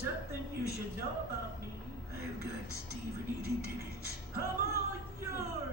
there's something you should know about me. I've got Stephen eating tickets. I'm all yours.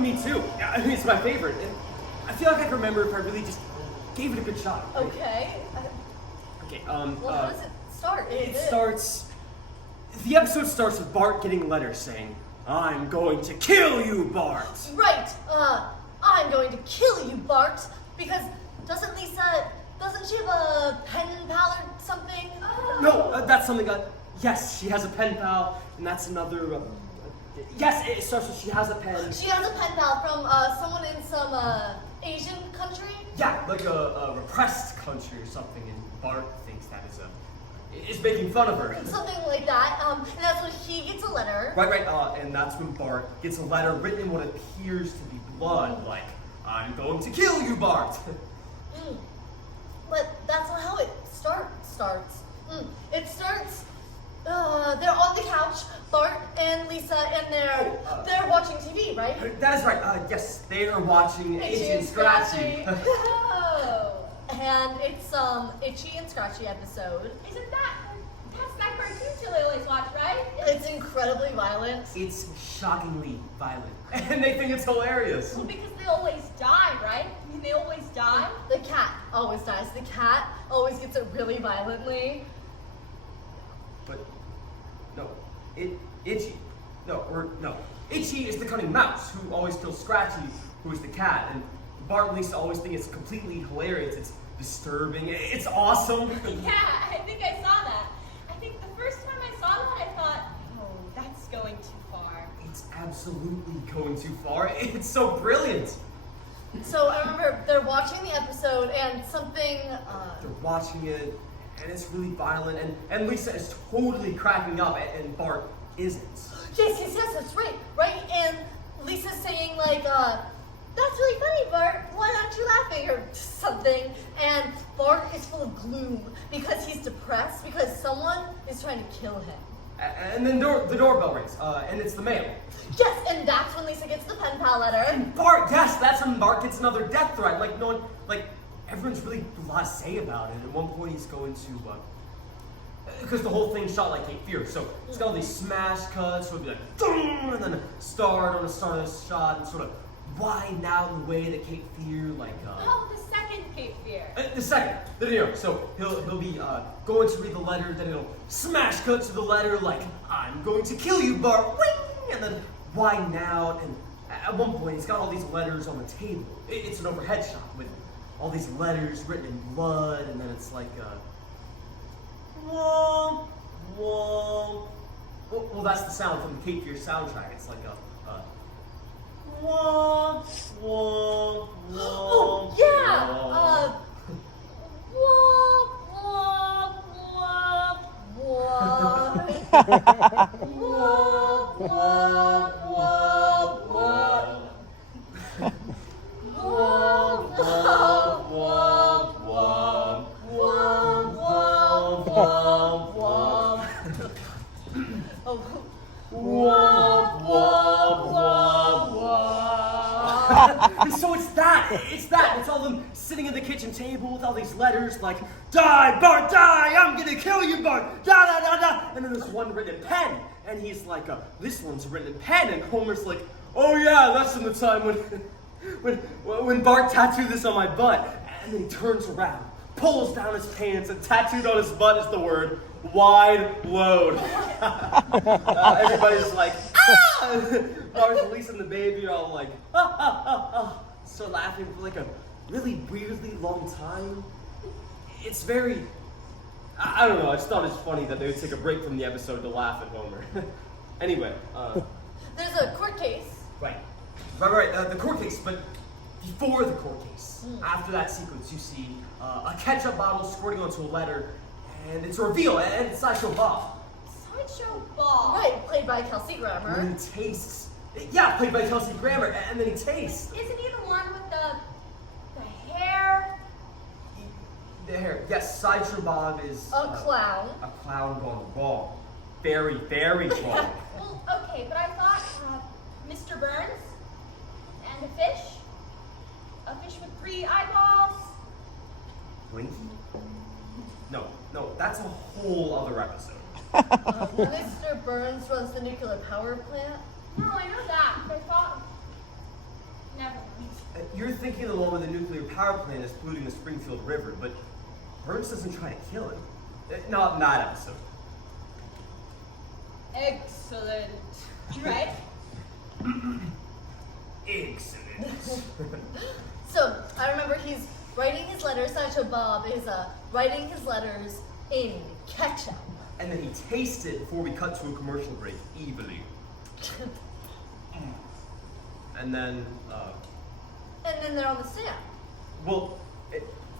Me too. I mean, it's my favorite. And I feel like I can remember if I really just gave it a good shot. Right? Okay. Okay, Well, how does it start? The episode starts with Bart getting letters saying, "I'm going to kill you, Bart." Right. I'm going to kill you, Bart. Because doesn't she have a pen pal or something? No, that's something yes, she has a pen pal, and that's another, yes, it starts with she has a pen. She has a pen pal from someone in some Asian country? Yeah, like a repressed country or something, and Bart thinks that is making fun of her. Something like that. And that's when he gets a letter. Right, and that's when Bart gets a letter written in what appears to be blood, like, "I'm going to kill you, Bart." But that's not how it starts. It starts, they're on the couch, Bart and Lisa, and they're watching TV, right? That is right, yes, they are watching Itchy and Scratchy. And it's Itchy and Scratchy episode. That's that cartoon you always watch, right? It's incredibly violent. It's shockingly violent, and they think it's hilarious. Well, because they always die, right? I mean, they always die. The cat always dies. The cat always gets it really violently. But, no, Itchy is the cunning mouse who always kills Scratchy, who is the cat, and Bart and Lisa always think it's completely hilarious. It's disturbing. It's awesome. Yeah, I think I saw that. I think the first time I saw that, I thought, oh, that's going too far. It's absolutely going too far. It's so brilliant. So I remember they're watching the episode and something. They're watching it, and it's really violent, and Lisa is totally cracking up, and Bart isn't. Yes, that's right. And Lisa's saying like, "That's really funny, Bart. Why aren't you laughing?" or something. And Bart is full of gloom because he's depressed because someone is trying to kill him. And then the doorbell rings, and it's the mail. Yes, and that's when Lisa gets the pen pal letter. And Bart, yes, that's when Bart gets another death threat. Like, no one, like, everyone's really blasé about it. At one point, he's going to, because the whole thing's shot like Cape Fear, so it's got all these smash cuts, so it'll be like, dum, and then a start on a start of the shot, and sort of widen out in the way that Cape Fear, like, Oh, the second Cape Fear. the second, so he'll be going to read the letter, then he'll smash cut to the letter like, "I'm going to kill you, Bart," wing, and then widen out, and at one point he's got all these letters on the table. It's an overhead shot with all these letters written in blood, and then it's like, womp, womp. Well, that's the sound from the Cape Fear soundtrack. It's like a womp, womp, womp. Oh yeah. Womp, womp, womp, womp. So it's all them sitting at the kitchen table with all these letters like, "Die, Bart, die! I'm gonna kill you, Bart! Da da da da!" And then there's one written in pen, and he's like, "This one's written in pen," and Homer's like, "Oh yeah, that's from the time when Bart tattooed this on my butt." And then he turns around, pulls down his pants, and tattooed on his butt is the word "wide load." Everybody's like, "Ah!" Lars and Lisa and the baby are all like, start laughing for like a really weirdly long time. It's very, I don't know, I just thought it's funny that they would take a break from the episode to laugh at Homer. Anyway, There's a court case. Right, the court case, but before the court case, after that sequence, you see a ketchup bottle squirting onto a letter, and it's a reveal, and it's Sideshow Bob. Sideshow Bob. Right, played by Kelsey And Grammer. then he tastes, yeah, played by Kelsey Grammer, and then he tastes. Isn't he the one with the hair? The hair, yes, Sideshow Bob is A clown. A clown gone wrong. Very, very wrong. Well, okay, but I thought Mr. Burns and a fish with 3 eyeballs. Blinky? No, that's a whole other episode. Mr. Burns runs the nuclear power plant. No, I know that, but I thought. Never mind. You're thinking the one where the nuclear power plant is polluting the Springfield River, but Burns doesn't try to kill him. Not in that episode. Excellent. Right? Excellent. So, I remember he's writing his letters, Sideshow Bob is writing his letters in ketchup. And then he tastes it before we cut to a commercial break, evilly. And then, And then they're on the stand. well,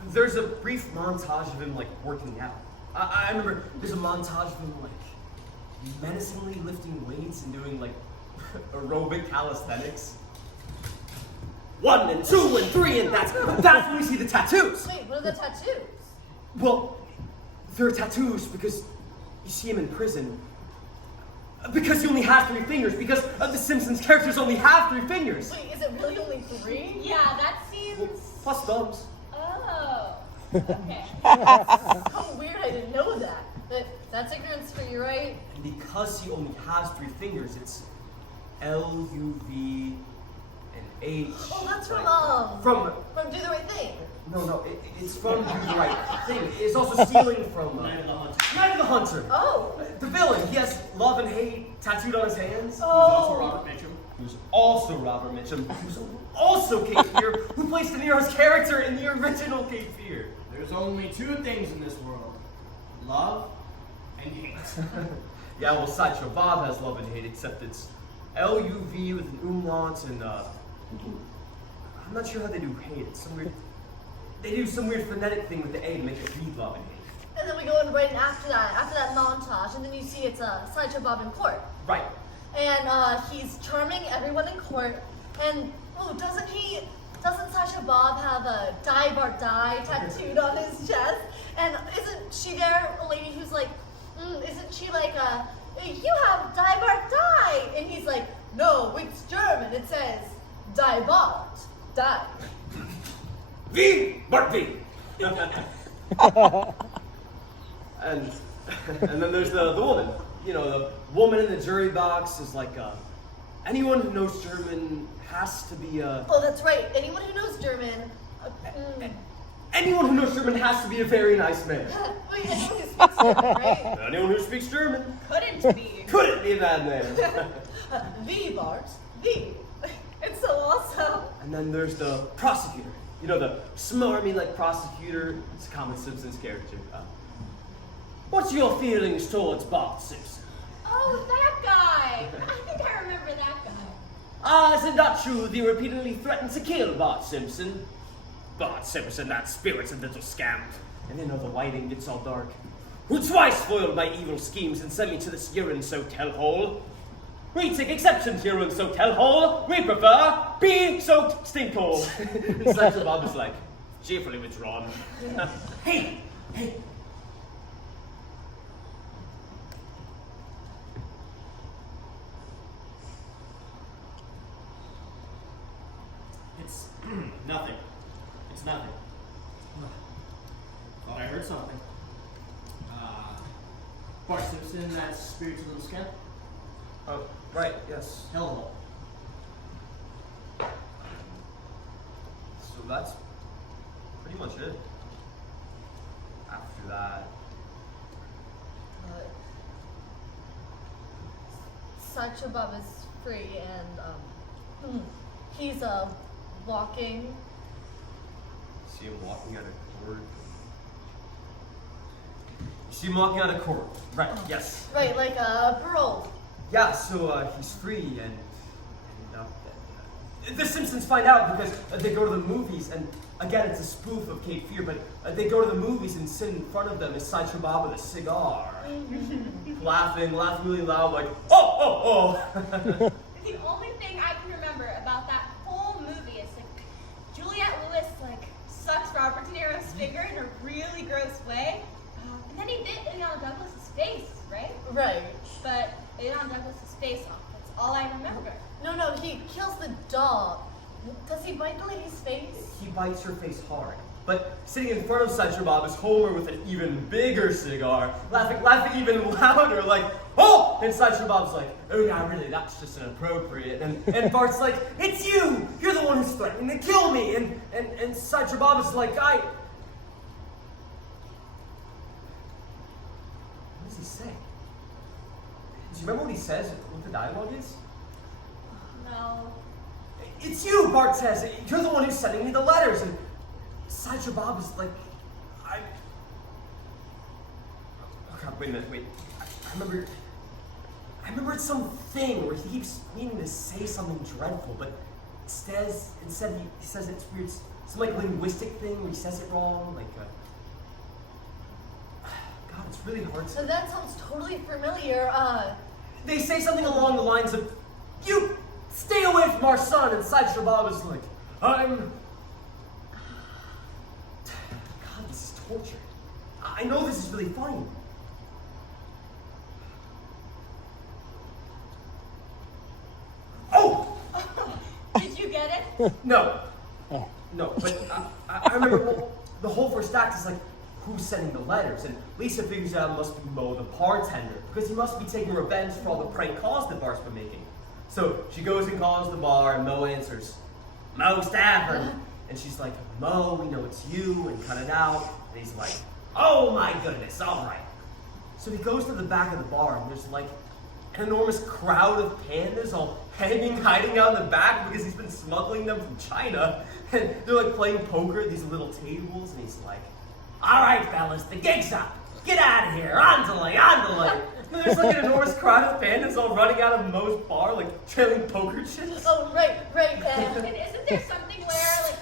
there's a brief montage of him, like, working out. I remember there's a montage of him, like, menacingly lifting weights and doing, like, aerobic calisthenics. 1 and 2 and 3 and that's when we see the tattoos. Wait, what are the tattoos? Well, there are tattoos because you see him in prison. Because he only has 3 fingers. Because the Simpsons characters only have 3 fingers. Wait, is it really only 3? Yeah, that seems. Well, plus thumbs. Oh. Okay. So weird, I didn't know that. But that's ignorance for you, right? And because he only has 3 fingers, it's L, U, V, and H. Oh, that's from Do the Right Thing. No, it's from Do the Right Thing. It's also stealing from Night of the Hunter. Night of the Hunter. Oh. The villain. He has love and hate tattooed on his hands. Also Robert Mitchum. Who's also Robert Mitchum. Who's also Cape Fear, who plays De Niro's character in the original Cape Fear. There's only 2 things in this world. Love and hate. Yeah, well, Sideshow Bob has love and hate, except it's L-U-V with an umlaut and, I'm not sure how they do hate. It's some weird, they do some weird phonetic thing with the A to make it read love and hate. And then we go in right after that montage, and then you see it's Sideshow Bob in court. Right. And he's charming everyone in court. And doesn't Sideshow Bob have a Die Bart Die tattooed on his chest? And isn't she there, a lady who's like, isn't she like, you have Die Bart Die? And he's like, no, it's German. It says Die Bart Die. V, Bart V. and then there's the woman. You know, the woman in the jury box is like, anyone who knows German has to be a... Oh, that's right. Anyone who knows German... Anyone who knows German has to be a very nice man. Wait, anyone who speaks German, right? Anyone who speaks German Couldn't be. couldn't be a bad man. V, Bart. V. It's so awesome. And then there's the prosecutor. You know, the smarmy-like prosecutor. It's a common Simpsons character. What's your feelings towards Bart Simpson? Oh, that guy. I think I remember that guy. Ah, is it not true that you repeatedly threatened to kill Bart Simpson? Bart Simpson, that spirited little scamp. And then the lighting gets all dark. Who twice foiled my evil schemes and sent me to this urine-soaked hellhole. We take exception to urine-soaked hellhole. We prefer pee-soaked stinkhole. Sideshow Bob is like, cheerfully withdrawn. Hey! It's nothing. It's nothing. Thought I heard something. Bart Simpson, that spiritual little scamp. Oh, right, yes. Hellhole. So that's pretty much it. After that... Sideshow Bob is free and he's walking. See him walking out of court. You see him walking out of court. Right, yes. Right, like parole. Yeah, so he's free and the Simpsons find out because they go to the movies and again it's a spoof of Cape Fear, but they go to the movies and sit in front of them is Sideshow Bob with a cigar. laughing really loud like, oh! The only thing I can remember about that whole movie is like Juliette Lewis like sucks Robert De Niro's finger in a really gross way. And then he bit Leon Douglas's face, right? Right. But Leon Douglas's face off. That's all I remember. No, he kills the dog. Does he bite the lady's face? He bites her face hard. But sitting in front of Sideshow Bob is Homer with an even bigger cigar, laughing even louder, like, oh! And Sideshow Bob's like, oh, yeah, really, that's just inappropriate. And Bart's like, it's you! You're the one who's threatening to kill me! And Sideshow Bob is like, What does he say? Do you remember what he says, what the dialogue is? No. It's you, Bart says. You're the one who's sending me the letters. And Sideshow Bob is like, Oh God, wait a minute, wait. I remember it's something where he keeps meaning to say something dreadful, but instead he says it's weird, some like linguistic thing where he says it wrong, like, God, it's really hard to... So that sounds totally familiar, They say something along the lines of, you stay away from our son, and Sideshow Bob is like, God, this is torture. I know this is really funny. Oh! Did you get it? No, but I remember the whole first act is like, who's sending the letters? And Lisa figures out it must be Mo the bartender, because he must be taking revenge for all the prank calls that Bart's been making. So she goes and calls the bar, and Mo answers, Mo Stafford. And she's like, Mo, we know it's you, and cut it out. And he's like, oh my goodness, all right. So he goes to the back of the bar, and there's like an enormous crowd of pandas all hiding out in the back because he's been smuggling them from China. And they're like playing poker at these little tables, and he's like, all right, fellas, the gig's up. Get out of here, andale. And there's like an enormous crowd of pandas all running out of Mo's bar, like trailing poker chips. Oh, right. And isn't there something where like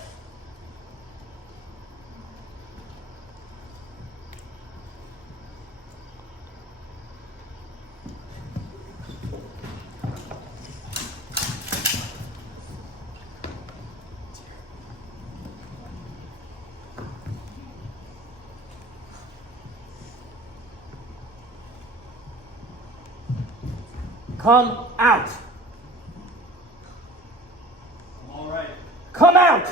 Come out. I'm all right. Come out.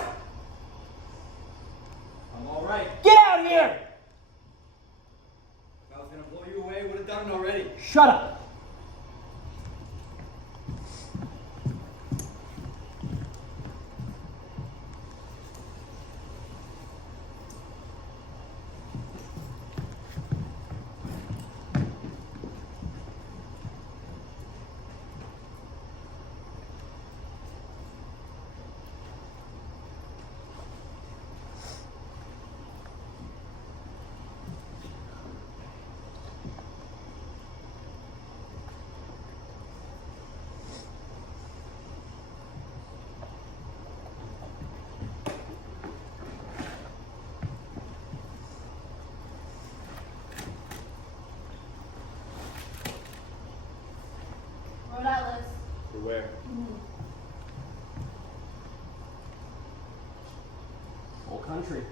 I'm all right. Get out of here. If I was gonna blow you away, would have done it already. Shut up. Rhode Island. For where? Whole country.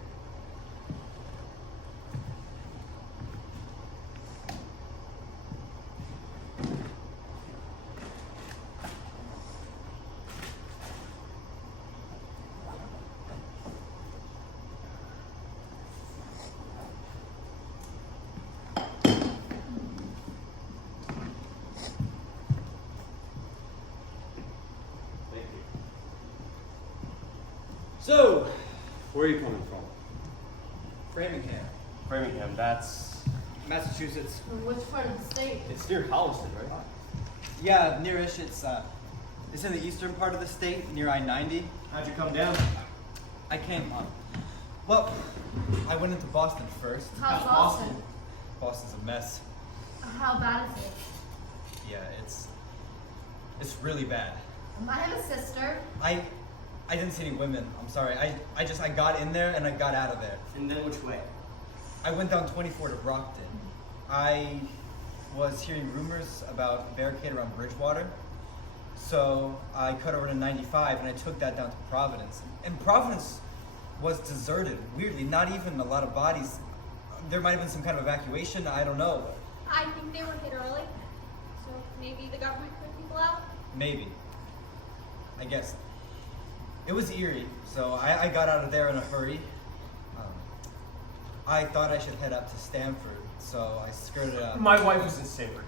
Thank you. So, where are you coming from? Framingham, Framingham, that's... Massachusetts. Which part of the state? It's near Holliston, right? Yeah, nearish. It's in the eastern part of the state, near I-90. How'd you come down? I came well, I went into Boston first. How's Boston? Boston's a mess. How bad is it? Yeah, it's really bad. I have a sister. I didn't see any women. I'm sorry. I got in there and I got out of there. And then which way? I went down 24 to Brockton. I was hearing rumors about a barricade around Bridgewater. So I cut over to 95 and I took that down to Providence. And Providence was deserted, weirdly, not even a lot of bodies. There might have been some kind of evacuation, I don't know. I think they were hit early, so maybe the government put people out. Maybe. I guess. It was eerie, so I got out of there in a hurry. I thought I should head up to Stanford, so I skirted up. My wife was in Stanford.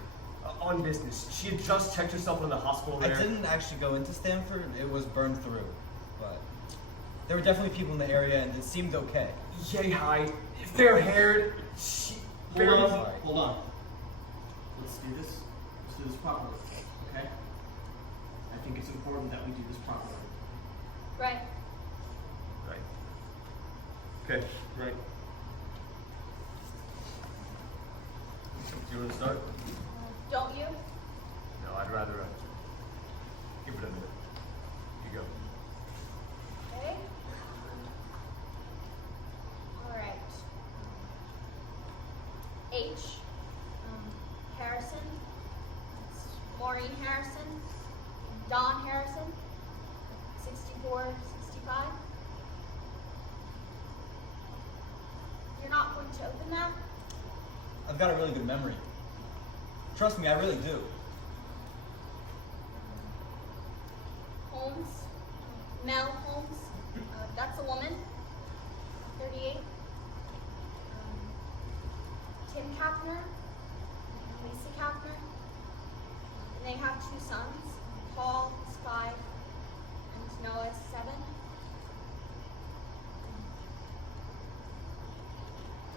On business. She had just checked herself in the hospital there. I didn't actually go into Stanford, it was burned through. But there were definitely people in the area and it seemed okay. Yay high, fair haired. Hold on. Let's do this. Let's do this properly. Okay? I think it's important that we do this properly. Right. Right. Okay, right. Do you want to start? Don't you? No, I'd rather give it a minute. You go. Okay. All right. H. Harrison. It's Maureen Harrison. Don Harrison. 64, 65. You're not going to open that? I've got a really good memory. Trust me, I really do. Holmes. Mel Holmes. That's a woman. 38. Tim Kapner. Lisa Kapner. And they have 2 sons. Paul is 5 and Noah is 7.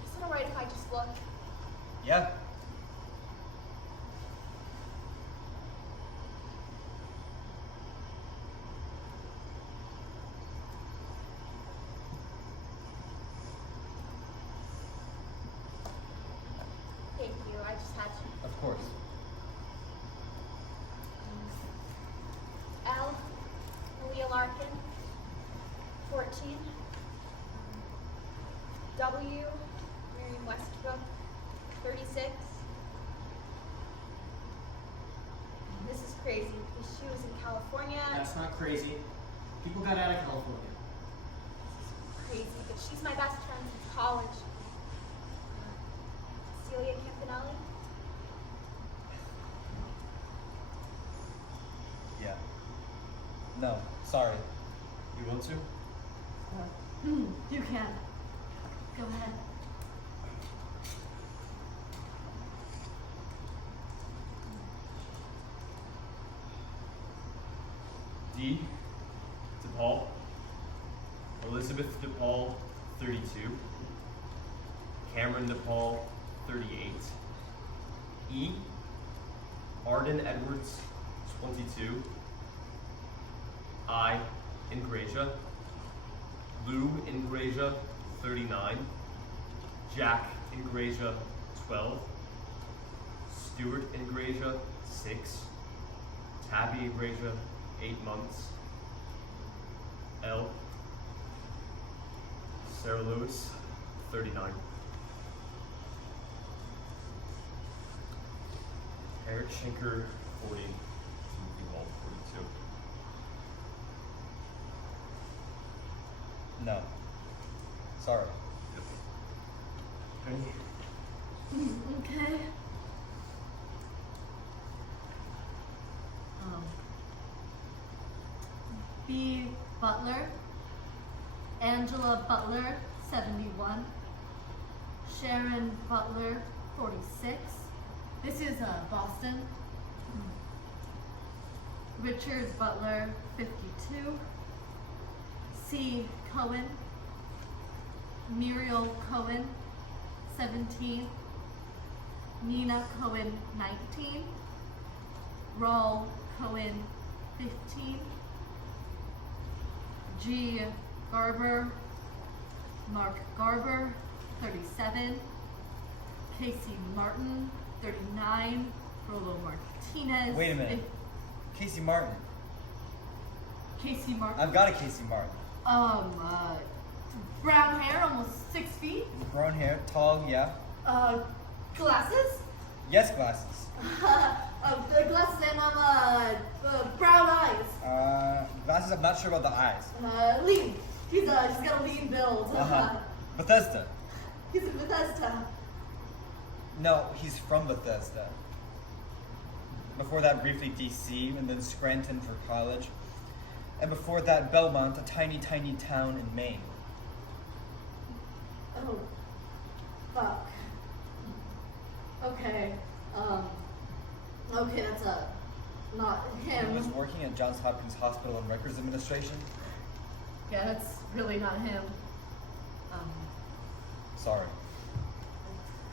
Is it alright if I just look? Yeah. Thank you, I just had to. Of course. L. Malia Larkin, 14. W. Miriam Westbrook, 36. This is crazy because she was in California. That's not crazy. People got out of California. Crazy, but she's my best friend since college. Celia Campanelli. Yeah. No, sorry. You want to? You can. Go ahead. D. DePaul. Elizabeth DePaul, 32. Cameron DePaul, 38. E. Arden Edwards, 22. I. Ingrasia. Lou Ingrasia, 39. Jack Ingrasia, 12. Stuart Ingrasia, 6. Tabby Ingrasia, 8 months. L. Sarah Lewis, 39. Eric Schenker, 40. Timothy Hall, 42. No. Sorry. Ready? Okay. B. Butler. Angela Butler, 71. Sharon Butler, 46. This is Boston. Richard Butler, 52. C. Cohen. Muriel Cohen, 17. Nina Cohen, 19. Raul Cohen, 15. G. Garber, Mark Garber, 37. Casey Martin, 39. Rolo Martinez. Wait a minute. Casey Martin. Casey Martin. I've got a Casey Martin. Brown hair, almost 6 feet. Brown hair, tall, yeah. Glasses. Yes, glasses. The glasses and brown eyes. Glasses, I'm not sure about the eyes. Lean. He's got a lean build. Bethesda. He's in Bethesda. No, he's from Bethesda. Before that, briefly DC, and then Scranton for college. And before that, Belmont, a tiny, tiny town in Maine. Oh, fuck. Okay. Okay, that's not him. He was working at Johns Hopkins Hospital and Records Administration. Yeah, that's really not him. Sorry.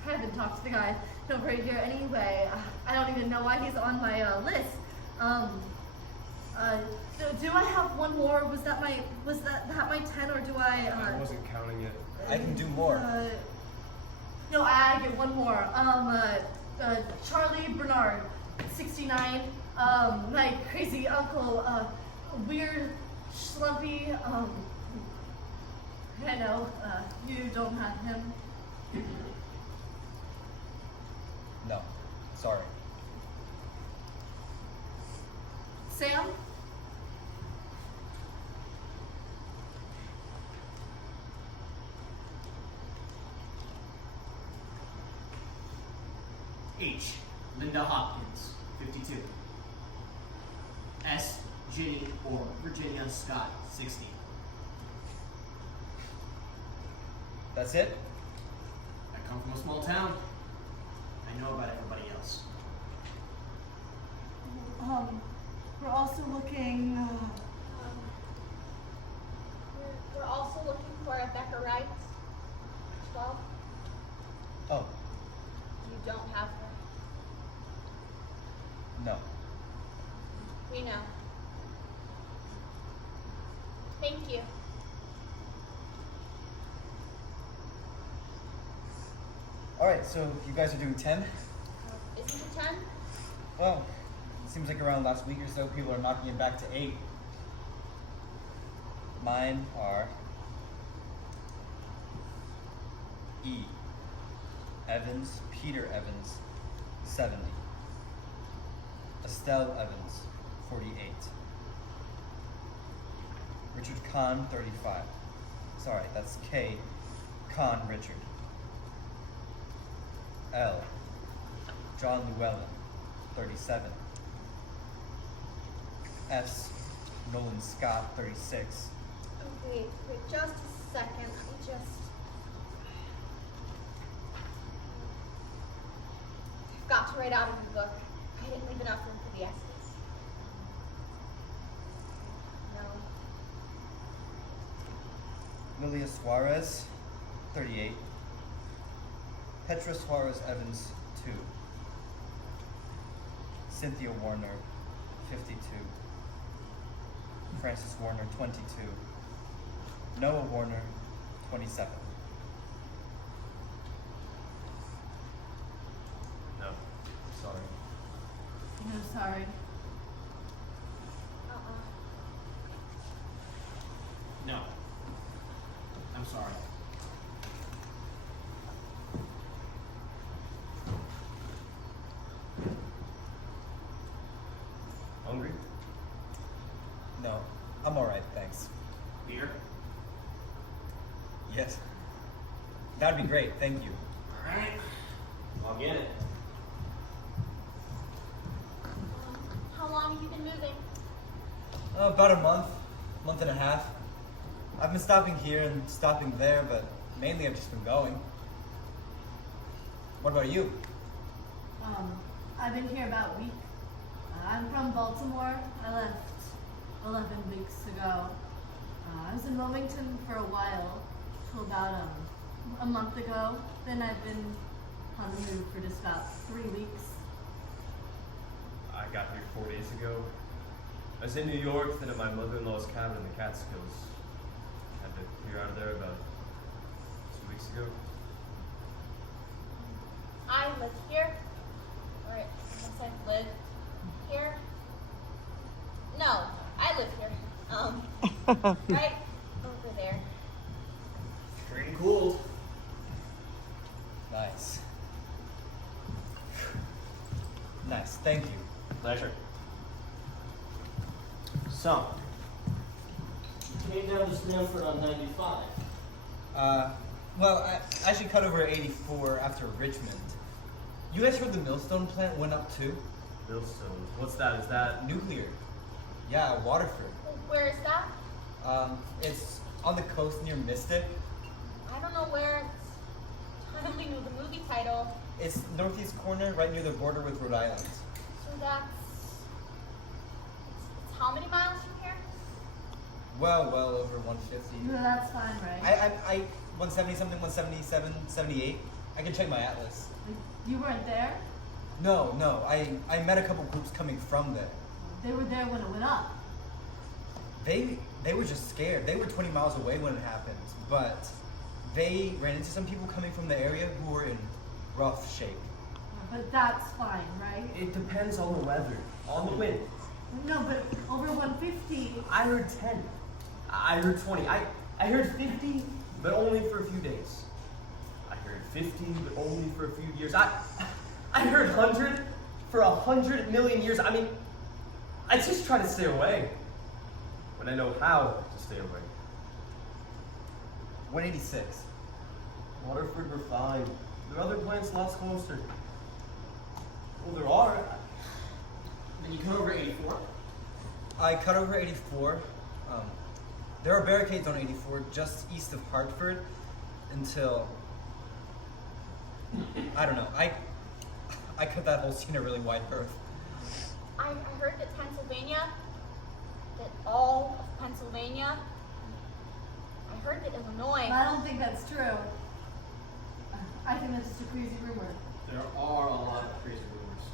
I haven't talked to the guy over here anyway. I don't even know why he's on my list. Do I have one more? Was that my 10, or do I? I wasn't counting it. I can do more. No, I get one more. Charlie Bernard, 69. My crazy uncle, weird, schlumpy. I know, you don't have him. No, sorry. Sam? H. Linda Hopkins, 52. S. Ginny or Virginia Scott, 60. That's it? I come from a small town. I know about everybody else. We're also looking, We're also looking for Rebecca Wright, 12. Oh, You don't have her. no. We know. Thank you. Alright, so you guys are doing 10? Isn't it 10? Well, it seems like around last week or so, people are knocking it back to 8. Mine are E. Evans, Peter Evans, 70. Estelle Evans, 48. Richard Kahn, 35. Sorry, that's K. Kahn Richard. L. John Llewellyn, 37. S. Nolan Scott, 36. Okay, wait just a second. Let me just. Got to write out of the book. I didn't leave enough room for the S's. No. Lilia Suarez, 38. Petra Suarez Evans, 2. Cynthia Warner, 52. Francis Warner, 22. Noah Warner, 27. No. Sorry. no, sorry. No. I'm sorry. Hungry? No, I'm alright, thanks. Beer? Yes. That'd be great, thank you. Alright. I'll get it. How long have you been moving? About a month and a half. I've been stopping here and stopping there, but mainly I've just been going. What about you? I've been here about a week. I'm from Baltimore. I left 11 weeks ago. I was in Wilmington for a while, till about a month ago. Then I've been on the move for just about 3 weeks. I I got here 4 days ago. I was in New York, then at my mother-in-law's cabin in the Catskills. Had to clear out of there about 2 weeks ago. I live here. Or I guess I live here. No, I live here. Right over there. Pretty cool. Nice. Nice, thank you. Pleasure. So, you came down to Stanford on 95. Well, I actually cut over 84 after Richmond. You guys heard the Millstone plant went up too? Millstone. What's that? Is that Nuclear. Yeah, Waterford. Where is that? It's on the coast near Mystic. I don't know where. I only know the movie title. It's northeast corner, right near the border with Rhode Island. So that's. It's how many miles from here? Well over 150. No, that's fine, right? I 170 something, 177, 78. I can check my atlas. You weren't there? No, I met a couple groups coming from there. They were there when it went up. They were just scared. They were 20 miles away when it happened, but they ran into some people coming from the area who were in rough shape. But that's fine, right? It depends on the weather, on the wind. No, but over 150. I heard 10. I heard 20. I heard 50, but only for a few days. I heard 50, but only for a few years. I heard 100 for 100 million years. I mean, I just try to stay away when I know how to stay away. 186. Waterford, we're fine. There are other plants lots closer. Well, there are. Then you come over 84. I cut over 84. There are barricades on 84 just east of Hartford until, I don't know, I cut that whole scene a really wide berth. I heard that Pennsylvania, that all of Pennsylvania, I heard that Illinois. I don't think that's true. I think that's just a crazy rumor. There are a lot of crazy rumors.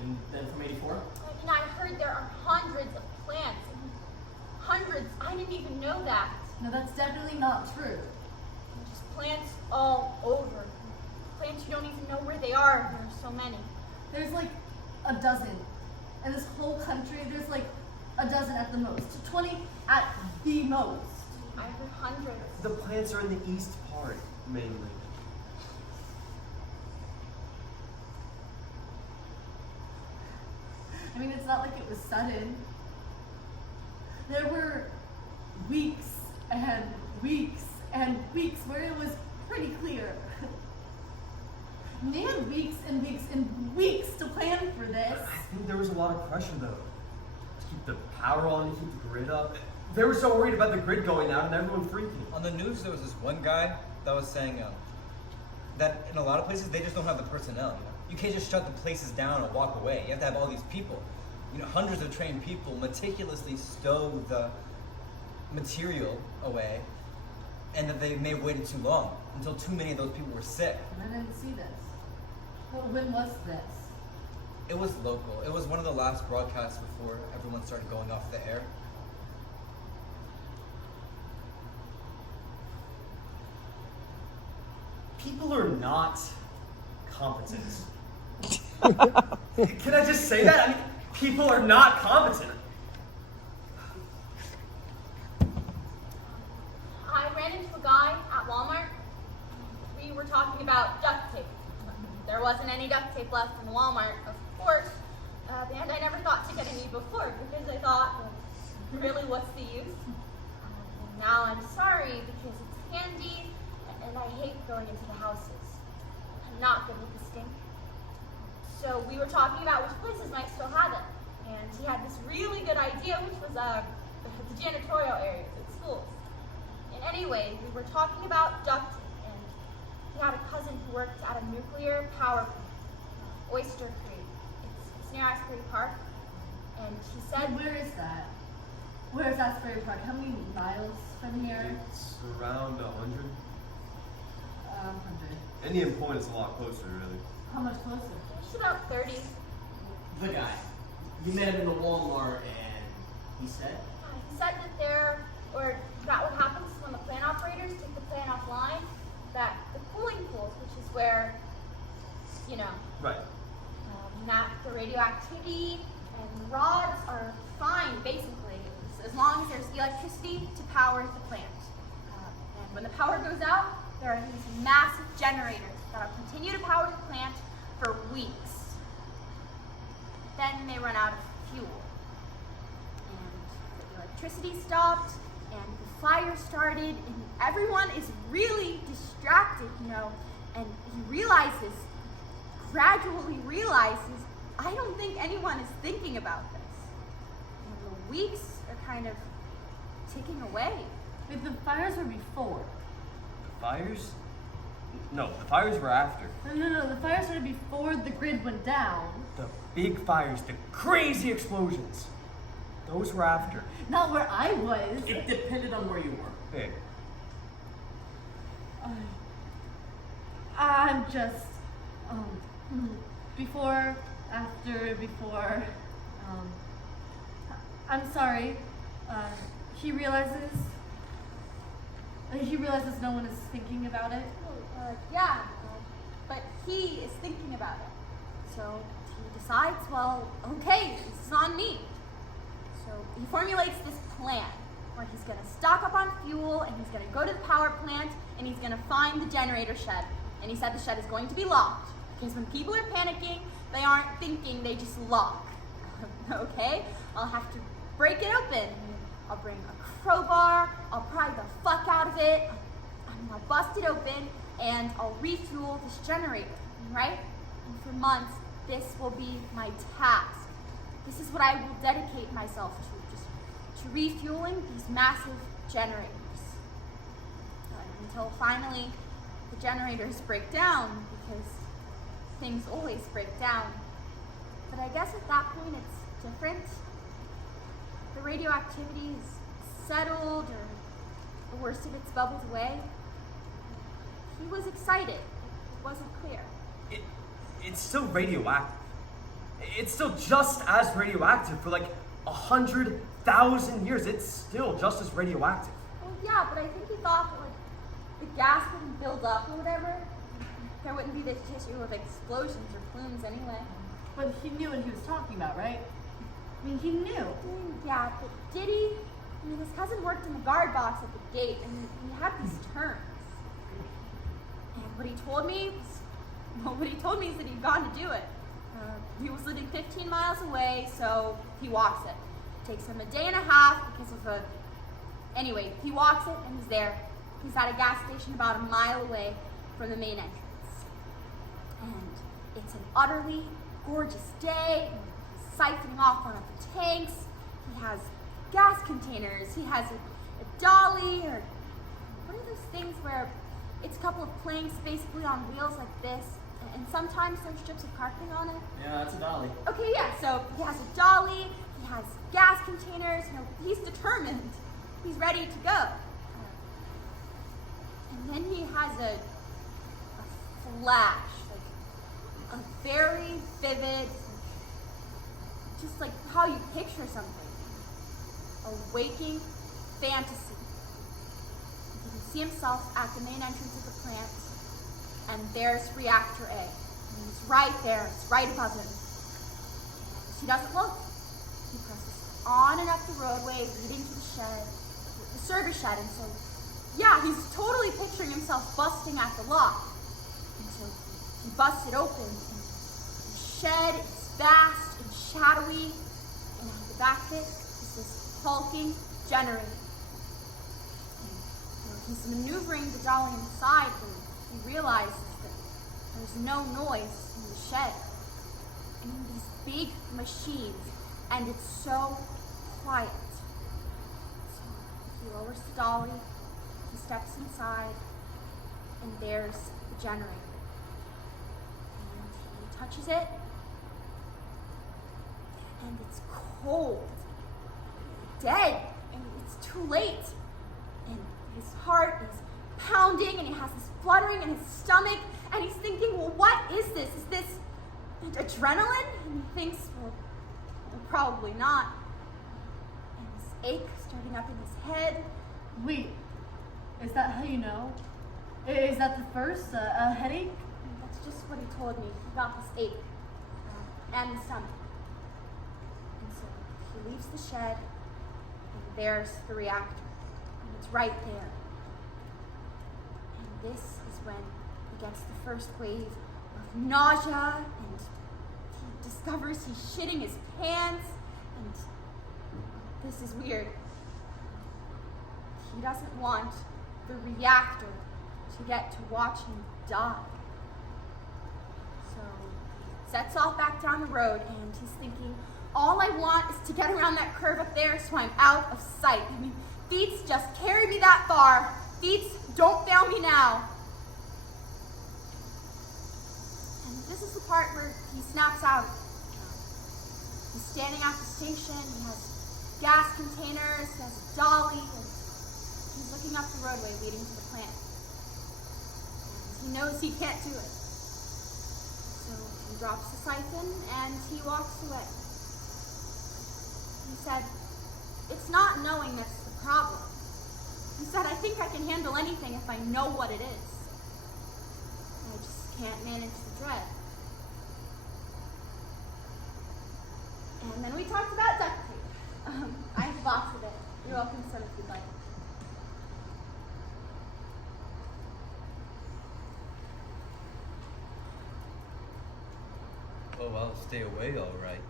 And then from 84? And I heard there are hundreds of plants. Hundreds. I didn't even know that. No, that's definitely not true. Just plants all over. Plants you don't even know where they are. There are so many. There's like a dozen. In this whole country, there's like a dozen at the most. 20 at the most. I heard hundreds. The plants are in the east part, mainly. I mean, it's not like it was sudden. There were weeks and weeks and weeks where it was pretty clear. And they had weeks and weeks and weeks to plan for this. I think there was a lot of pressure, though. To keep the power on, to keep the grid up. They were so worried about the grid going out and everyone freaking. On the news, there was this one guy that was saying that in a lot of places, they just don't have the personnel. You know? You can't just shut the places down and walk away. You have to have all these people. You know, hundreds of trained people meticulously stow the material away, and that they may have waited too long until too many of those people were sick. And I didn't see this. But when was this? It was local. It was one of the last broadcasts before everyone started going off the air. People are not competent. Can I just say that? I mean, people are not competent. I ran into a guy at Walmart. We were talking about duct tape. There wasn't any duct tape left in Walmart, of course. And I never thought to get any before because I thought, well, really, what's the use? And now I'm sorry because it's handy and I hate going into the houses. I'm not good with the stink. So we were talking about which places might still have it. And he had this really good idea, which was the janitorial areas at schools. And anyway, we were talking about duct tape, and he had a cousin who worked at a nuclear power plant, Oyster Creek. It's near Asbury Park. And he said, And where is that? Where is Asbury Park? How many miles from here? It's around 100. 100. Indian Point is a lot closer, really. How much closer? it's about 30. The guy. You met him in the Walmart and he said? He said that what happens when the plant operators take the plant offline, that the cooling pools, which is where, Right. that the radioactivity and rods are fine, basically, as long as there's electricity to power the plant. And when the power goes out, there are these massive generators that will continue to power the plant for weeks. Then they run out of fuel. And the electricity stopped, and the fire started, and everyone is really distracted, and he gradually realizes, I don't think anyone is thinking about this. And the weeks are kind of ticking away. But the fires were before. The fires? No, the fires were after. No, the fires started before the grid went down. The big fires, the crazy explosions. Those were after. Not where I was. It depended on where you were. Big. I'm just, before, after, before, I'm sorry. He realizes no one is thinking about it. Yeah, but he is thinking about it. So he decides, well, okay, this is on me. So he formulates this plan where he's going to stock up on fuel and he's going to go to the power plant and he's going to find the generator shed. And he said the shed is going to be locked because when people are panicking, they aren't thinking, they just lock. Okay? I'll have to break it open. I'll bring a crowbar, I'll pry the fuck out of it, I'll bust it open, and I'll refuel this generator, right? And for months, this will be my task. This is what I will dedicate myself to, just to refueling these massive generators. Until finally, the generators break down, because things always break down. But I guess at that point, it's different. The radioactivity is settled, or the worst of it's bubbled away. He was excited. It wasn't clear. It's still radioactive. It's still just as radioactive for like 100,000 years. It's still just as radioactive. Well, yeah, but I think he thought that, like, the gas wouldn't build up or whatever. There wouldn't be this issue of explosions or plumes anyway. But he knew what he was talking about, right? I mean, he knew. Yeah, but did he? I mean, his cousin worked in the guard box at the gate, and he had these terms. And what he told me is that he'd gone to do it. He was living 15 miles away, so he walks it. It takes him a day and a half because of Anyway, he walks it, and he's there. He's at a gas station about a mile away from the main entrance. And it's an utterly gorgeous day. He's siphoning off one of the tanks. He has gas containers. He has a dolly, or what are those things where it's a couple of planks basically on wheels like this, and sometimes there's strips of carpeting on it. Yeah, that's a dolly. Okay, yeah, so he has a dolly, he has gas containers, he's determined. He's ready to go. And then he has a flash, like a very vivid, just like how you picture something, a waking fantasy. He can see himself at the main entrance of the plant, and there's reactor A. And he's right there, it's right above him. And he doesn't look. He presses on and up the roadway leading to the shed, the service shed, and so, yeah, he's totally picturing himself busting at the lock. And so he busts it open, and the shed is vast and shadowy, and at the back of it is this hulking generator. And, he's maneuvering the dolly inside when he realizes that there's no noise in the shed. I mean, these big machines, and it's so quiet. So he lowers the dolly, he steps inside, and there's the generator. And he touches it, and it's cold, dead, and it's too late. And his heart is pounding, and he has this fluttering in his stomach, and he's thinking, well, what is this? adrenaline, and he thinks, well, probably not. And this ache starting up in his head. Wait, is that how you know? Is that the first, a headache? And that's just what he told me. He got this ache and the stomach. And so he leaves the shed, and there's the reactor. And it's right there. And this is when he gets the first wave of nausea, and he discovers he's shitting his pants, and this is weird. He doesn't want the reactor to get to watch him die. So he sets off back down the road, and he's thinking, all I want is to get around that curve up there so I'm out of sight. I mean, Feats just carried me that far. Feats, don't fail me now. And this is the part where he snaps out. He's standing at the station. He has gas containers, he has a dolly, and he's looking up the roadway leading to the plant. And he knows he can't do it. So he drops the siphon and he walks away. He said, it's not knowing that's the problem. He said, I think I can handle anything if I know what it is. I just can't manage the dread. And then we talked about duct tape. I have lots of it. You're welcome to some if you'd like. Oh, I'll stay away, all right.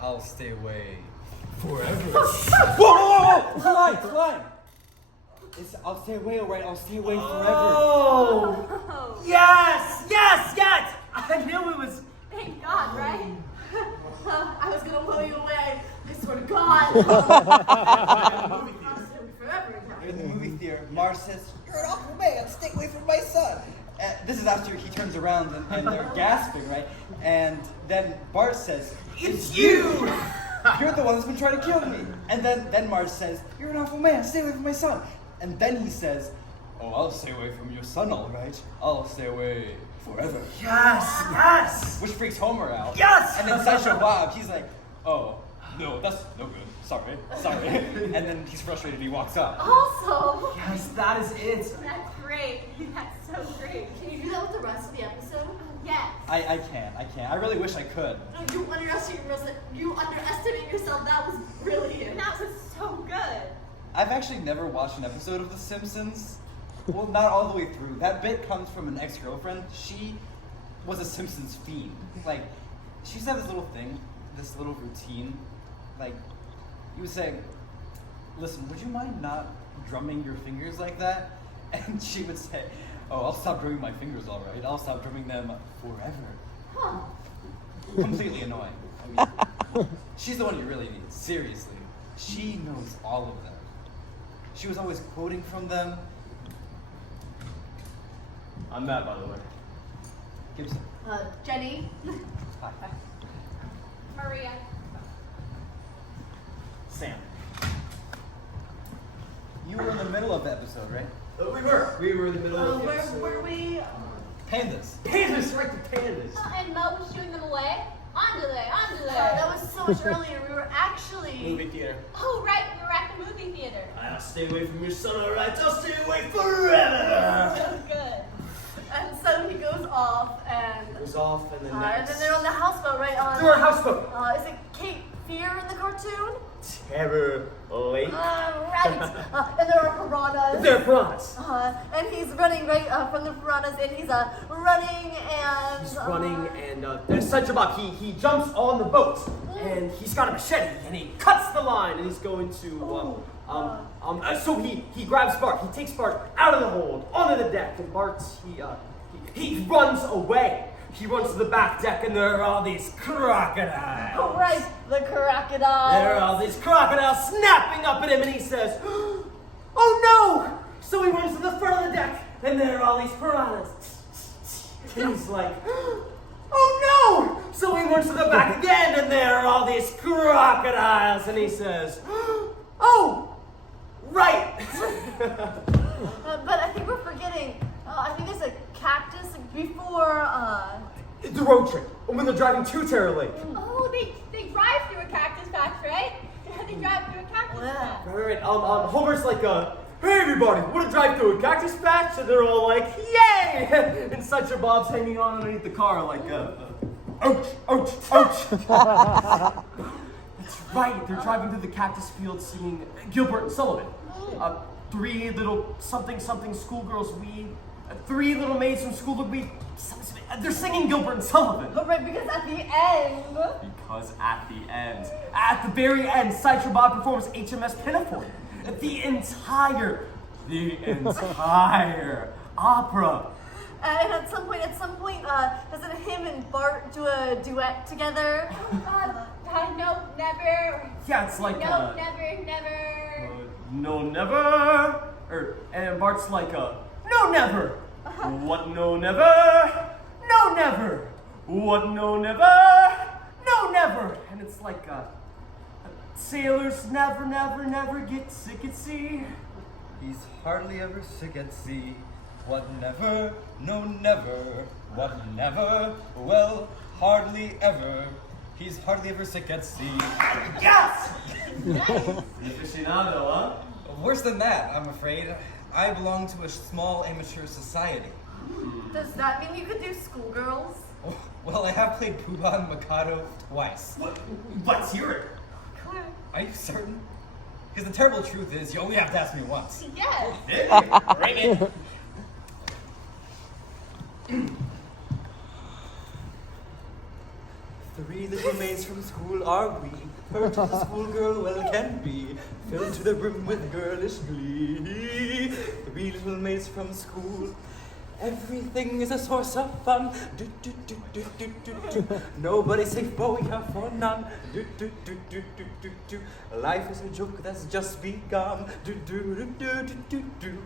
I'll stay away forever. Whoa! Tulane! I'll stay away, all right. I'll stay away forever. Oh! Yes! I knew it was. Thank God, right? I was gonna blow you away. I swear to God. Forever. In the movie theater, Mars says, "You're an awful man. Stay away from my son." This is after he turns around and they're gasping, right? And then Bart says, It's you! "You're the one that's been trying to kill me." And then Mars says, "You're an awful man. Stay away from my son." And then he says, "Oh, I'll stay away from your son, all right. I'll stay away forever." Yes! Which freaks Homer out. Yes! And then Sideshow Bob, he's like, "Oh, no, that's no good. Sorry." And then he's frustrated. He walks up. Also, Yes, that is it. That's great. That's so great. can you do that with the rest of the episode? Yes. I can't. I really wish I could. You underestimate yourself. That was brilliant. That was so good. I've actually never watched an episode of The Simpsons. Well, not all the way through. That bit comes from an ex-girlfriend. She was a Simpsons fiend. Like, she used to have this little thing, this little routine. Like, you would say, "Listen, would you mind not drumming your fingers like that?" And she would say, "Oh, I'll stop drumming my fingers, all right. I'll stop drumming them forever." Huh. Completely annoying. She's the one you really need. Seriously. She knows all of them. She was always quoting from them. I'm Matt, by the way. Gibson. Jenny. Hi. Maria. Sam. You were in the middle of the episode, right? We were in the middle of the Where episode. were we? Pandas. Pandas, right, the pandas. And Mo was shooing them away. Andale. That was so much earlier. We were actually. Movie theater. Oh, right. We were at the movie theater. I'll stay away from your son, all right? I'll stay away forever. So good. And so he goes off, and Goes off and then and then they're on the houseboat, right? They're on a houseboat. Is it Cape Fear in the cartoon? Terror Lake. Right. And there are piranhas. They're piranhas. And he's running right from the piranhas, and he's running and. He's running, and there's Sideshow Bob. He jumps on the boat, and he's got a machete, and he cuts the line, and he's going to. So he grabs Bart. He takes Bart out of the hold onto the deck, and Bart he runs away. He runs to the back deck, and there are all these crocodiles. Oh, right, the crocodile. There are all these crocodiles snapping up at him, and he says, "Oh no!" So he runs to the front of the deck, and there are all these piranhas. And he's like, "Oh no!" So he runs to the back again, and there are all these crocodiles, and he says, "Oh, right." But I think we're forgetting. I think there's a cactus before. The road trip. when they're driving to Terror Lake. Oh, they drive through a cactus patch, right? They drive through a cactus patch. Right. Homer's like, hey everybody, wanna drive through a cactus patch? And they're all like, yay! And Sideshow Bob's hanging on underneath the car like, ouch, ouch, ouch. That's right, they're driving through the cactus field singing Gilbert and Sullivan. Three little something schoolgirls we, three little maids from school we, they're singing Gilbert and Sullivan. But right, because at the end. Because at the very end, Sideshow Bob performs HMS Pinafore. The entire opera. And at some point, doesn't him and Bart do a duet together? No, never. Yeah, it's like No, never. no, never. And Bart's like no, never. What, no, never? No, never. What, no, never? No, never. And it's like sailors never get sick at sea. He's hardly ever sick at sea. What never? No, never. What never? Well, hardly ever. He's hardly ever sick at sea. Yes! Nice. Aficionado, huh? Worse than that, I'm afraid. I belong to a small amateur society. Does that mean you could do Schoolgirls? Oh, well, I have played Poobah and Mikado twice. Let's hear it. Are you certain? Because the terrible truth is, you only have to ask me once. Yes. Bring it. Three little maids from school are we, pert as a schoolgirl well can be, filled to the brim with girlish glee. Three little maids from school, everything is a source of fun. Do do do do do do do. Nobody's safe, but we have for none. Do do do do do do do. Life is a joke that's just begun. Do do do do do do do.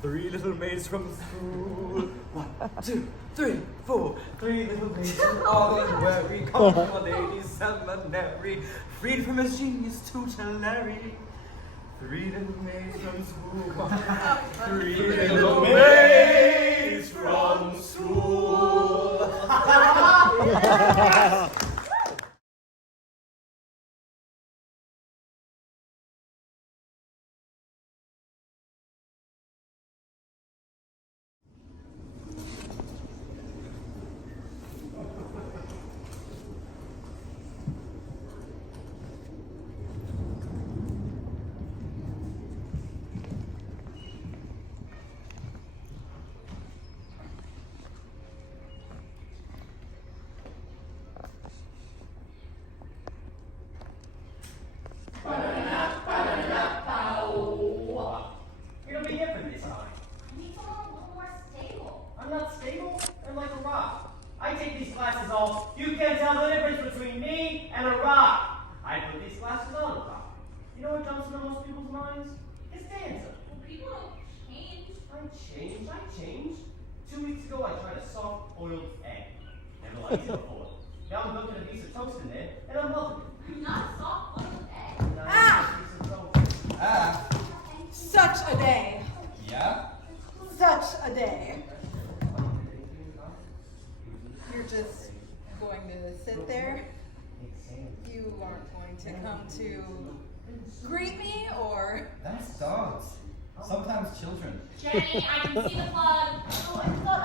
Three little maids from school. 1, 2, 3, 4. Three little maids from all unwary, come from a ladies' seminary, freed from his genius tutelary. Three little maids from school. Three little maids from school. It'll be different this time. I need someone a little more stable. I'm not stable. I'm like a rock. I take these glasses off. You can't tell the difference between me and a rock. I put these glasses on a rock. You know what jumps into most people's minds? It's dancer. Well, people don't change. I changed. 2 weeks ago, I tried a soft-boiled egg. Never liked it before. Now I'm cooking a piece of toast in there, and I'm loving it. I'm not a soft boiled egg. And I eat a piece of toast. Ah, Such a day. yeah? Such a day. You're just going to sit there? You aren't going to come to greet me or... That's dogs. Sometimes children. Jenny, I can see the plug. Oh, I thought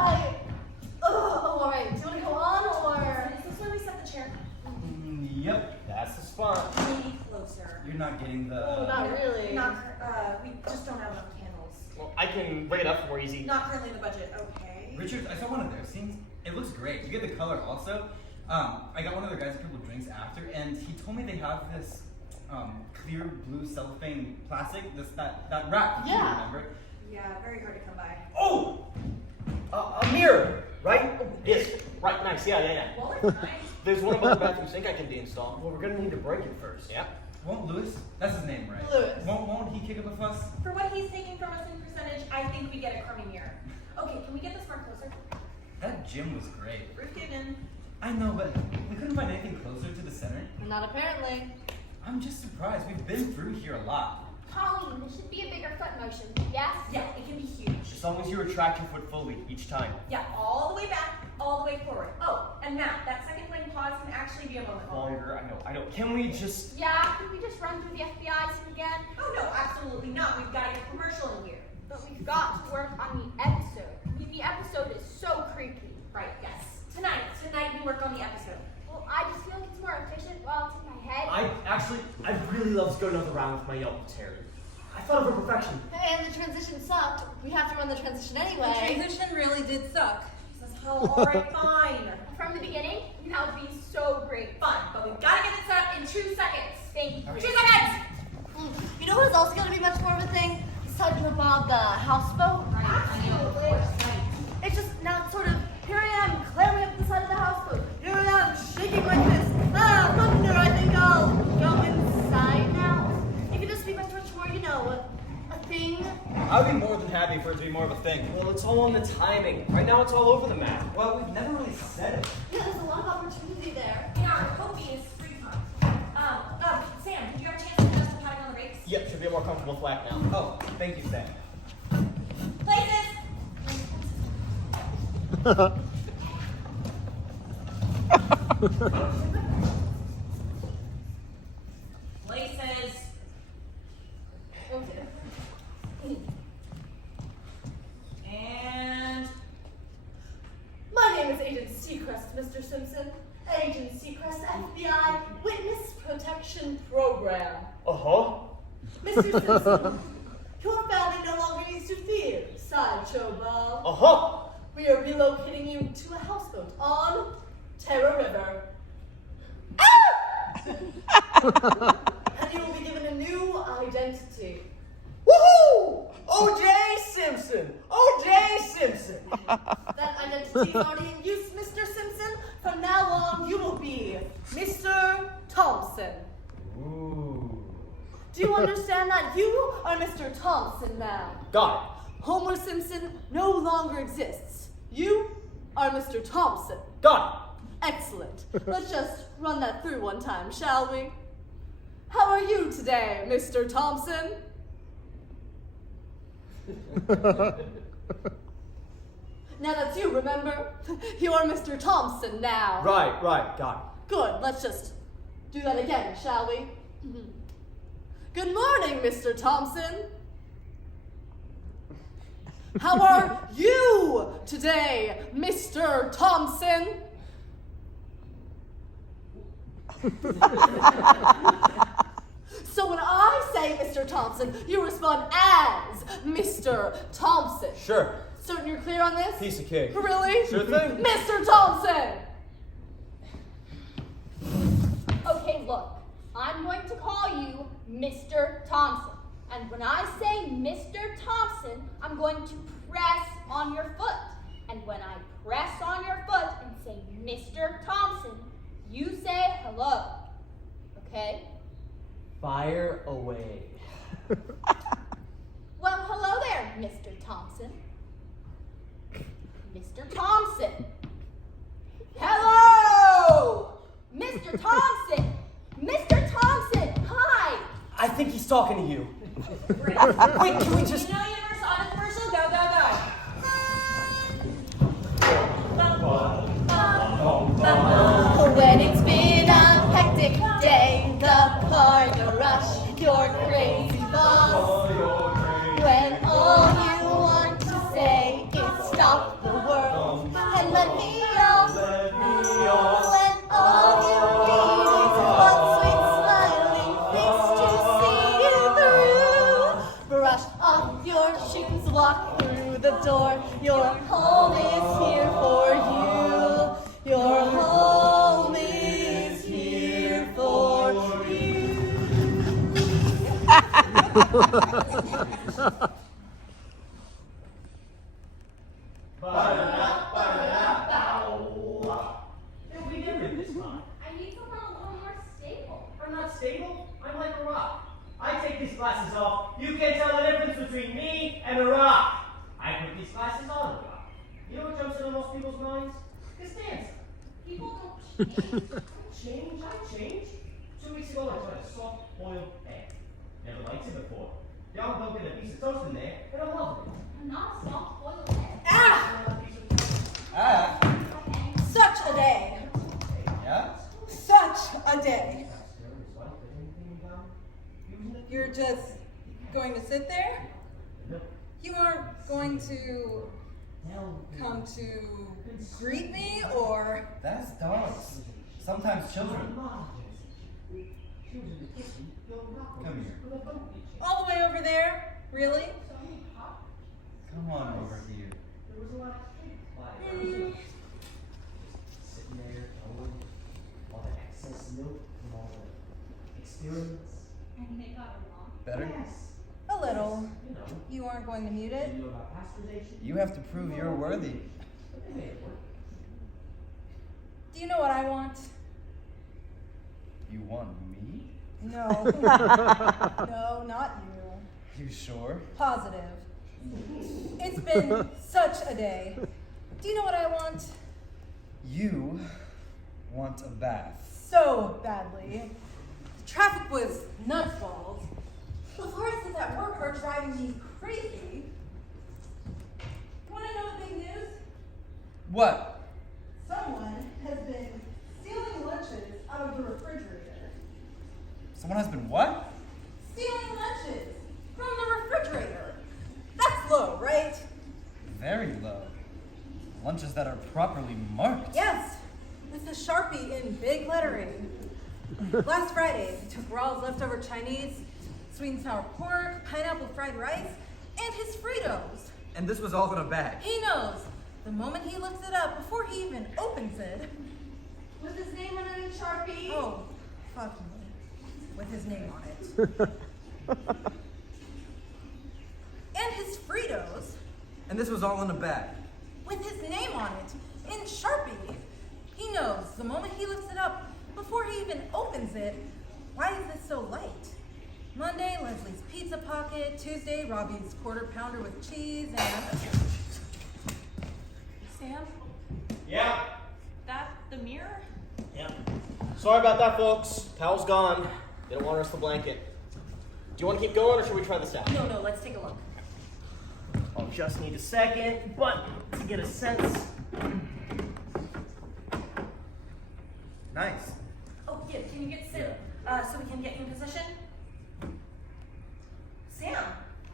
alright. Do you want to go on or? Is this where we set the chair? Yep, that's the spot. Maybe closer. You're not getting the... Oh, not really. We just don't have enough candles. Well, I can bring it up for easy. Not currently in the budget, okay. Richard, I saw one of their scenes. It looks great. You get the color also. I got one of their guys a couple of drinks after, and he told me they have this clear blue cellophane plastic, that wrap. Yeah. Remember? Yeah, very hard to come by. Oh! A mirror, right? Yes. Right, nice. Yeah. Well, it's nice. There's one above the bathroom sink I can deinstall. Well, we're gonna need to break it first. Yeah. Won't Lewis? That's his name, right? Lewis. Won't he kick up a fuss? For what he's taking from us in percentage, I think we get a crummy mirror. Okay, can we get this part closer? That gym was great. Roof given. I know, but we couldn't find anything closer to the center. Not apparently. I'm just surprised. We've been through here a lot. Colleen, this should be a bigger foot motion. Yes? Yeah, it can be huge. As long as you retract your foot fully each time. Yeah, all the way back, all the way forward. Oh, and Matt, that second lane pause can actually be a moment longer. Longer, I know. Can we just... Yeah, could we just run through the FBI scene again? Oh no, absolutely not. We've got to get a commercial in here. But we've got to work on the episode. I mean, the episode is so creepy. Right, yes. Tonight we work on the episode. Well, I just feel like it's more efficient while it's in my head. I really love to go another round with my Yellow Terry. I thought of her perfection. And the transition sucked. We have to run the transition anyway. The transition really did suck. Alright, fine. From the beginning, that would be so great fun. But we've got to get it set up in 2 seconds. Thank you. 2 seconds! You know what is also going to be much more of a thing? Besides about the houseboat. Absolutely. It's just now it's sort of, here I am clambering up the side of the houseboat. Here I am shaking my fist. Ah, thunder, I think I'll go inside now. It could just be much more, a thing. I'd be more than happy for it to be more of a thing. Well, it's all on the timing. Right now, it's all over the map. Well, we've never really said it. Yeah, there's a lot of opportunity there. In our copious free time. Sam, did you have a chance to adjust the padding on the rakes? Yep, should be a more comfortable flat now. Oh, thank you, Sam. Places! Places. And My name is Agent Seacrest, Mr. Simpson. Agent Seacrest, FBI Witness Protection Program. Uh-huh. Mr. Simpson, your family no longer needs to fear Sideshow Bob. Uh-huh. We are relocating you to a houseboat on Terror River. And you will be given a new identity. Woohoo! O.J. Simpson! O.J. Simpson! That identity is already in use, Mr. Simpson. From now on, you will be Mr. Thompson. Ooh. Do you understand that you are Mr. Thompson now? Got Homer Simpson no longer exists. You are Mr. Thompson. it. Got Excellent. Let's just run that through one time, shall we? How are you today, Mr. Thompson? Now that's you, remember? You're Mr. Thompson now. it. Right. Got Good. Let's just do that again, shall we? Good morning, Mr. Thompson. How are you today, Mr. Thompson? So when I say Mr. Thompson, you respond as Mr. Thompson. it. Sure. Certain you're clear on this? Piece of cake. Really? Sure thing. Mr. Thompson! okay, look, I'm going to call you Mr. Thompson. And when I say Mr. Thompson, I'm going to press on your foot. And when I press on your foot and say Mr. Thompson, you say hello. Okay? Fire away. Well, hello there, Mr. Thompson. Mr. Thompson. Hello! Mr. Thompson! Mr. Thompson! Hi! I think he's talking to you. Great. Wait, can we just... You know Universe on a commercial? Go, go, go. When it's been a hectic day, the car you rush, your crazy boss. When all you want to say is stop the world and let me off. When all you need is one sweet smiling face to see you through. Brush off your shoes, walk through the door. Your home is here for you. Your home is here for you. It'll be different this time. I need someone a little more stable. I'm not stable. I'm like a rock. I take these glasses off. You can't tell the difference between me and a rock. I put these glasses on a rock. You know what jumps into most people's minds? This dancer. People don't change. I change. 2 weeks ago, I tried a soft boiled egg. Never liked it before. Y'all don't get a piece of toast in there, and I'm loving it. I'm not a soft boiled egg. Ah! You want a piece of toast? Ah! I just going to sit there? You aren't going to come to greet me, or? That's dogs. Sometimes children. Come here. All the way over there? Really? Come on over here. Sitting there, going, all the excess milk from all the experience. And they got along. Better? A little. You know, You aren't going to mute it? you know about pasteurization. You have to prove you're worthy. But they made it work. Do you know what I want? You want me? No. No, not you. You sure? Positive. It's been such a day. Do you know what I want? You want a bath. So badly. The traffic was nutballs. The horses at work are driving me crazy. You want to know the big news? What? Someone has been stealing lunches out of the refrigerator. Someone has been what? Stealing lunches from the refrigerator. That's low, right? Very low. Lunches that are properly marked. Yes, with a Sharpie in big lettering. Last Friday, he took Raw's leftover Chinese, sweet and sour pork, pineapple fried rice, and his Fritos. And this was all in a bag. He knows. The moment he looks it up, before he even opens it. With his name on it in Sharpie. Oh, fuck me. With his name on it. And his Fritos, And this was all in a bag. with his name on it, in Sharpie. He knows. The moment he looks it up, before he even opens it, why is this so light? Monday, Leslie's Pizza Pocket. Tuesday, Robbie's Quarter Pounder with cheese, and... Sam, Yeah. that the mirror? Yeah. Sorry about that, folks. Towel's gone. Didn't want to risk the blanket. Do you want to keep going, or should we try this out? No, let's take a look. I'll just need a second, but to get a sense. Nice. Oh, yeah, can you get Sam, so we can get you in position? Sam,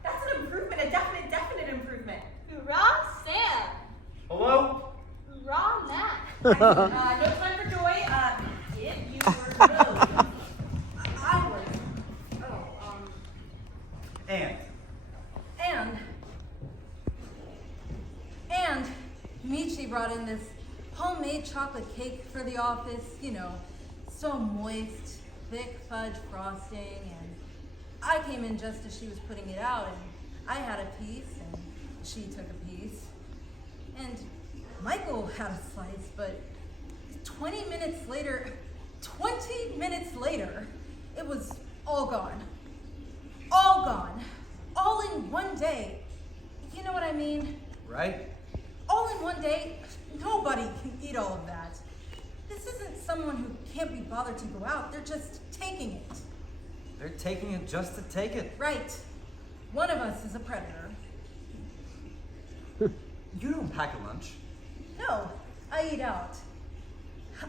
that's an improvement, a definite improvement. Hoorah, Sam! Hello? Hoorah, Matt! No time for joy, give you your nose. I was, And Michi brought in this homemade chocolate cake for the office, you know, so moist, thick fudge frosting, and I came in just as she was putting it out, and I had a piece, and she took a piece, and Michael had a slice, but 20 minutes later, it was all gone. All gone. All in one day. You know what I mean? Right? All in one day, nobody can eat all of that. This isn't someone who can't be bothered to go out. They're just taking it. They're taking it just to take it. Right. One of us is a predator. You don't pack a lunch. No, I eat out.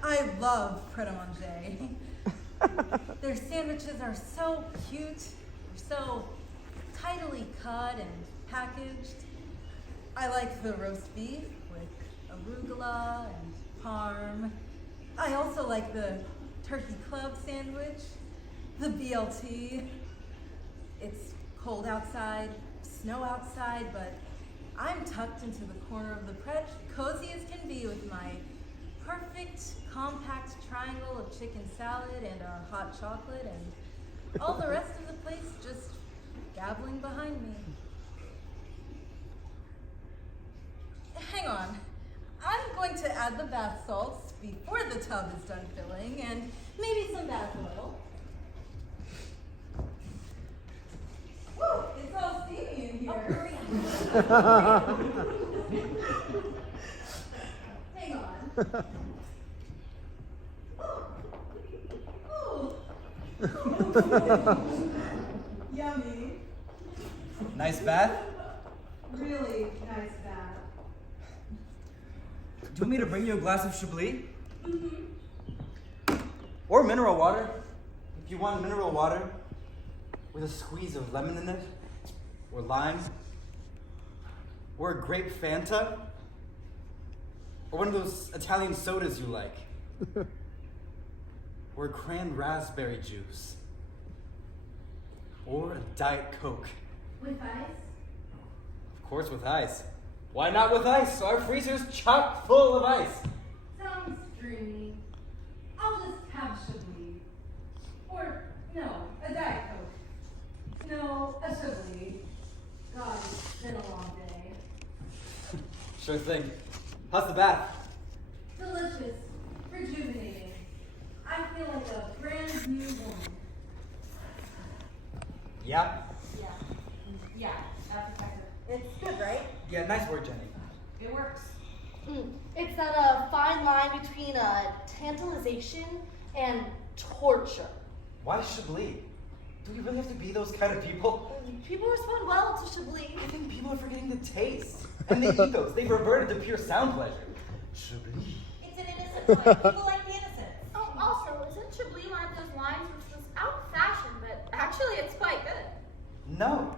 I love pret-a-manger. Their sandwiches are so cute. They're so tidily cut and packaged. I like the roast beef with arugula and parm. I also like the turkey club sandwich, the BLT. It's cold outside, snow outside, but I'm tucked into the corner of the pret, cozy as can be, with my perfect compact triangle of chicken salad and a hot chocolate, and all the rest of the place just gabbling behind me. Hang on. I'm going to add the bath salts before the tub is done filling, and maybe some bath oil. Woo! It's all steamy in here. Hang on. Ooh. Yummy. Nice bath? Really nice bath. Do you want me to bring you a glass of Chablis? Or mineral water. If you want mineral water. with a squeeze of lemon in it, or lime, or a grape Fanta, or one of those Italian sodas you like, or a cran raspberry juice, or a Diet Coke. With ice? Of course with ice. Why not with ice? Our freezer's chock full of ice. Sounds dreamy. I'll just have Chablis. Or, no, a Diet Coke. No, a Chablis. God, it's been a long day. Sure thing. How's the bath? Delicious. Rejuvenating. I feel like a brand new woman. Yeah? Yeah, that's effective. It's good, right? Yeah, nice work, Jenny. It works. It's that fine line between tantalization and torture. Why Chablis? Do we really have to be those kind of people? People respond well to Chablis. I think people are forgetting the taste. And they eat those. They've reverted to pure sound pleasure. Chablis. It's an innocent wine. People like the innocence. Oh, also, isn't Chablis one of those wines which was out of fashion, but actually it's quite good? No.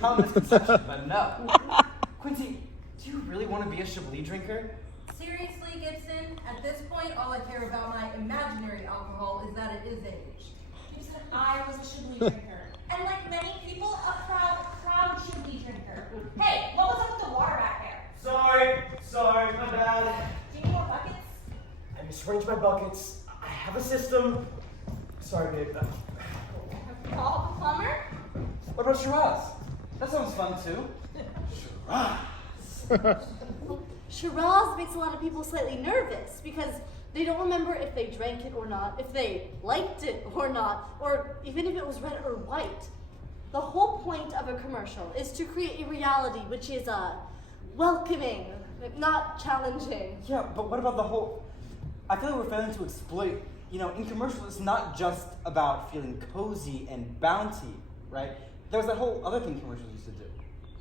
Common misconception, but no. Quincy, do you really want to be a Chablis drinker? Seriously, Gibson, at this point, all I care about my imaginary alcohol is that it is aged. You said I was a Chablis drinker. And like many people, a proud Chablis drinker. Hey, what was up with the water back there? Sorry, my bad. Do you need more buckets? I misarranged my buckets. I have a system. Sorry, babe. Paul the plumber? What about Shiraz? That sounds fun too. Shiraz makes a lot of people slightly nervous because they don't remember if they drank it or not, if they liked it or not, or even if it was red or white. The whole point of a commercial is to create a reality which is welcoming, not challenging. Yeah, but what about the whole... I feel like we're failing to exploit, in commercials, it's not just about feeling cozy and bounty, right? There was that whole other thing commercials used to do.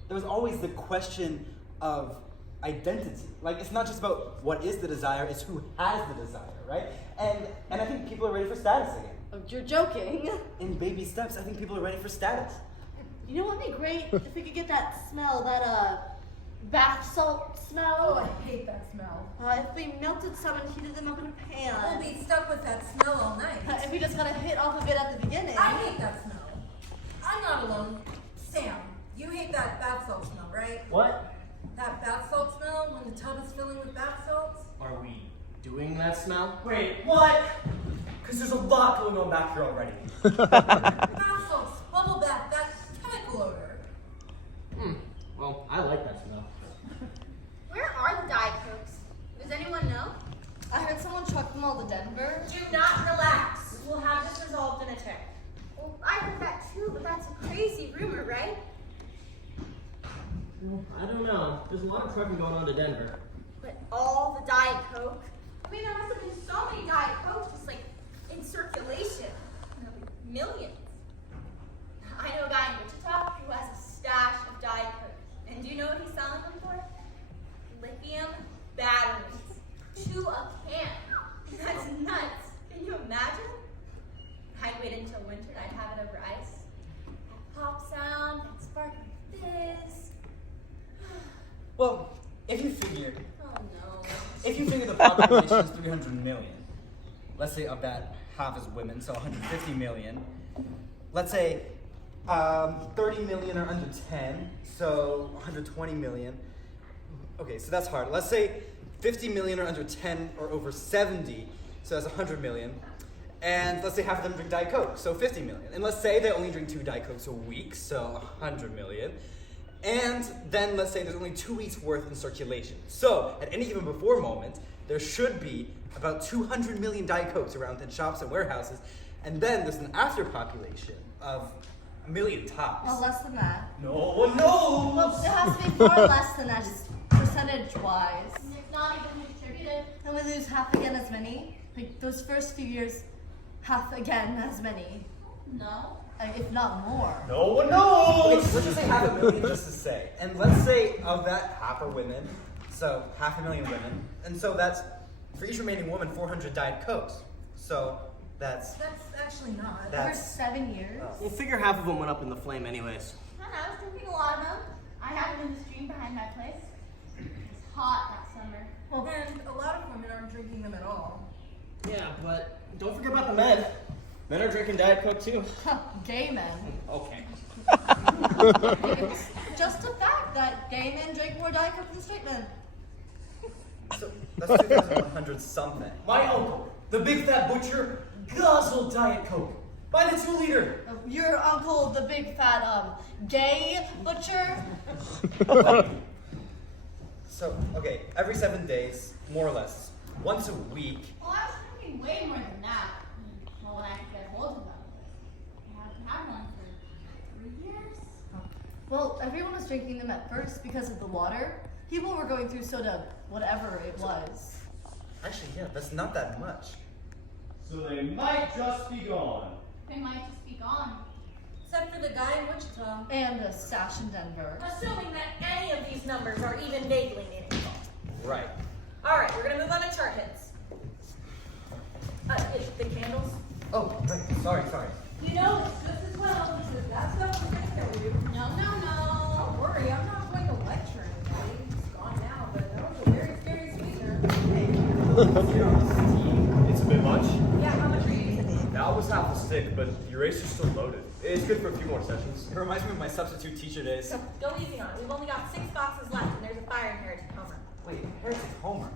There was always the question of identity. Like, it's not just about what is the desire, it's who has the desire, right? And I think people are ready for status again. Oh, you're joking. In baby steps, I think people are ready for status. You know what would be great if we could get that smell, that bath salt smell? Oh, I hate that smell. If we melted some and heated them up in a pan. We'll be stuck with that smell all night. If we just got a hit off of it at the beginning. I hate that smell. I'm not alone. Sam, you hate that bath salt smell, right? What? That bath salt smell when the tub is filling with bath salts? Are we doing that smell? Wait, what? Because there's a lot going on back here already. Bath salts, bubble bath, that chemical odor. Well, I like that smell. Where are the Diet Cokes? Does anyone know? I heard someone truck them all to Denver. Do not relax. We'll have this resolved in a tick. Well, I heard that too, but that's a crazy rumor, right? Well, I don't know. There's a lot of trucking going on to Denver. But all the Diet Coke? I mean, there must have been so many Diet Cokes just like in circulation. Millions. I know a guy in Wichita who has a stash of Diet Coke. And do you know what he's selling them for? Lithium batteries. To a can. That's nuts. Can you imagine? I'd wait until winter and I'd have it over ice. That pop sound, that sparkling fizz. Well, if you figure Oh no. the population is 300 million, let's say of that half is women, so 150 million. Let's say 30 million are under 10, so 120 million. Okay, so that's hard. Let's say 50 million are under 10 or over 70, so that's 100 million. And let's say half of them drink Diet Coke, so 50 million. And let's say they only drink 2 Diet Cokes a week, so 100 million. And then let's say there's only 2 weeks worth in circulation. So at any given before moment, there should be about 200 million Diet Cokes around in shops and warehouses. And then there's an after population of 1 million tops. Well, less than that. No one knows! Well, it has to be far less than that, just percentage-wise. And it's not even distributed. And we lose half again as many. Like, those first few years, half again as many. No. If not more. No one knows! Okay, let's just say 500,000 just to say. And let's say of that half are women, so 500,000 women. And so that's, for each remaining woman, 400 Diet Cokes. So That's actually not. For that's 7 years. We'll figure half of them went up in the flame anyways. I don't know, I was drinking a lot of them. I had them in the stream behind my place. It was hot that summer. Well, and a lot of women aren't drinking them at all. Yeah, but don't forget about the men. Men are drinking Diet Coke too. Gay men. Okay. It's just a fact that gay men drink more Diet Coke than straight men. so that's 2,100 something. My uncle, the big fat butcher, guzzled Diet Coke by the 2-liter. Your uncle, the big fat gay butcher. So, okay, every 7 days, more or less, once a week. Well, I was drinking way more than that. Well, when I could get hold of them. I haven't had one for 3 years. Well, everyone was drinking them at first because of the water. People were going through soda, whatever it was. Actually, yeah, that's not that much. So they might just be gone. They might just be gone. Except for the guy in Wichita. And a stash in Denver. Assuming that any of these numbers are even vaguely meaningful. Right. Alright, we're gonna move on to chart hits. The candles. Oh, right. Sorry. You know this just as well because that's not what they tell you. No. Don't worry, I'm not going to lecture anybody. He's gone now, but that was a very scary sweetener. It's a bit much. Yeah, how much are you using? That was half a stick, but the eraser's still loaded. It's good for a few more sessions. It reminds me of my substitute teacher days. Go easy on it. We've only got 6 boxes left, and there's a fire in Heretic Homer. Wait, Heretic Homer?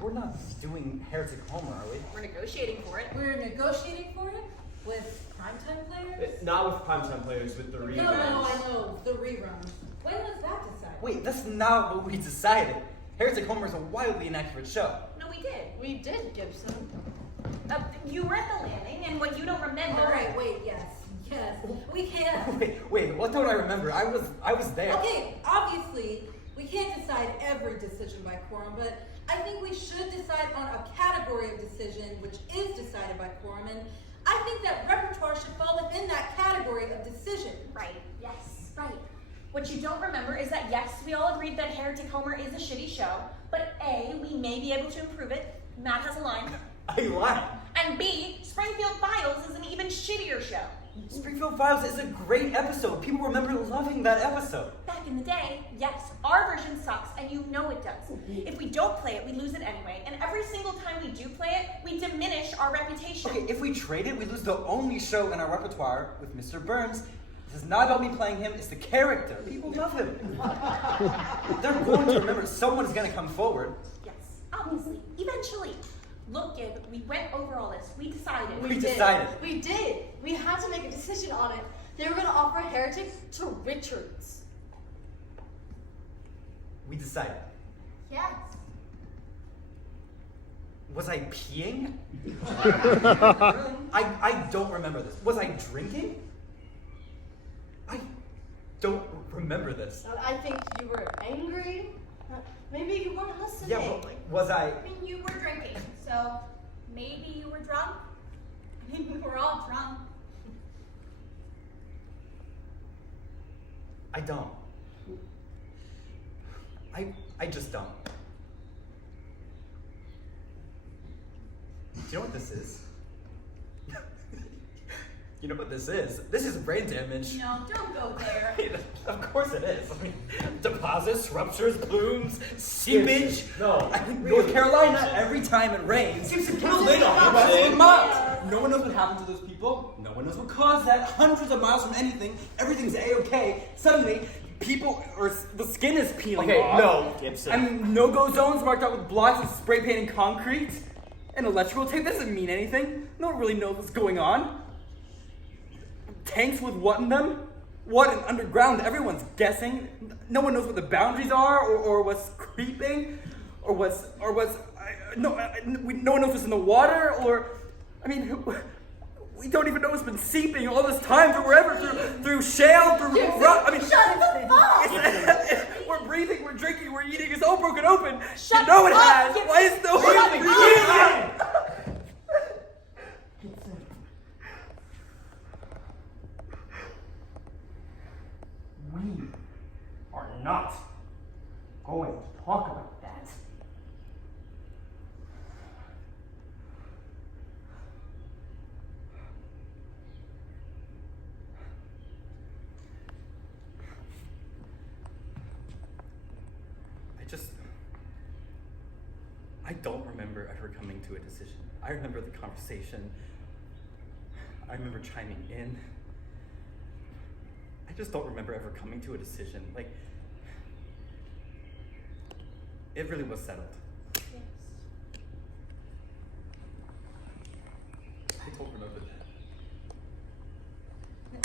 We're not doing Heretic Homer, are we? We're negotiating for it. We're negotiating for it with primetime players? Not with primetime players, with the reruns. No, I know. The reruns. When was that decided? Wait, that's not what we decided. Heretic Homer is a wildly inaccurate show. No, we did. We did, Gibson. You were at the landing, and what you don't remember. Alright, wait, yes. We can't. Wait, what don't I remember? I was there. Okay, obviously, we can't decide every decision by quorum, but I think we should decide on a category of decision which is decided by quorum, and I think that repertoire should fall within that category of decision. Right, yes, right. What you don't remember is that yes, we all agreed that Heretic Homer is a shitty show, but A, we may be able to improve it. Matt has a line. I lied. And B, Springfield Files is an even shittier show. Springfield Files is a great episode. People remember loving that episode. Back in the day, yes, our version sucks, and you know it does. If we don't play it, we lose it anyway, and every single time we do play it, we diminish our reputation. Okay, if we trade it, we lose the only show in our repertoire with Mr. Burns. This is not about me playing him, it's the character. People love him. They're going to remember. Someone's going to come forward. Yes, obviously, eventually. Look, Gib, we went over all this. We decided. We decided. We did. We had to make a decision on it. They were going to offer Heretic to Richards. We decided. Yes. Was I peeing? I don't remember this. Was I drinking? I don't remember this. I think you were angry. Maybe you weren't listening. Yeah, but was I? I mean, you were drinking, so maybe you were drunk. I mean, we were all drunk. I don't. I just don't. Do you know what this is? You know what this is? This is brain damage. No, don't go there. Of course it is. I mean, deposits, ruptures, plumes, seepage. No. I mean, North Carolina, every time it rains. Gibson, put a lid on it. That's what No one knows what happened to those people. No one knows what caused that. Hundreds of miles from anything. Everything's A-okay. Suddenly, people, or the skin is peeling off. No, Gibson. I mean, no-go zones marked out with blocks of spray paint and concrete. And electrical tape, that doesn't mean anything. No one really knows what's going on. Tanks with what in them? What in underground? Everyone's guessing. No one knows what the boundaries are, or what's creeping, no one knows what's in the water, or, I mean, we don't even know what's been seeping all this time through wherever, through shale, through rock. I mean, we're breathing, we're drinking, we're eating. It's all broken open. Shut you know it up, has. Gibson. Why is no one Shut breathing? We are not going to talk about that. I don't remember ever coming to a decision. I remember the conversation. I remember chiming in. I just don't remember ever coming to a decision. Like, it really was settled. Yes. I don't remember that.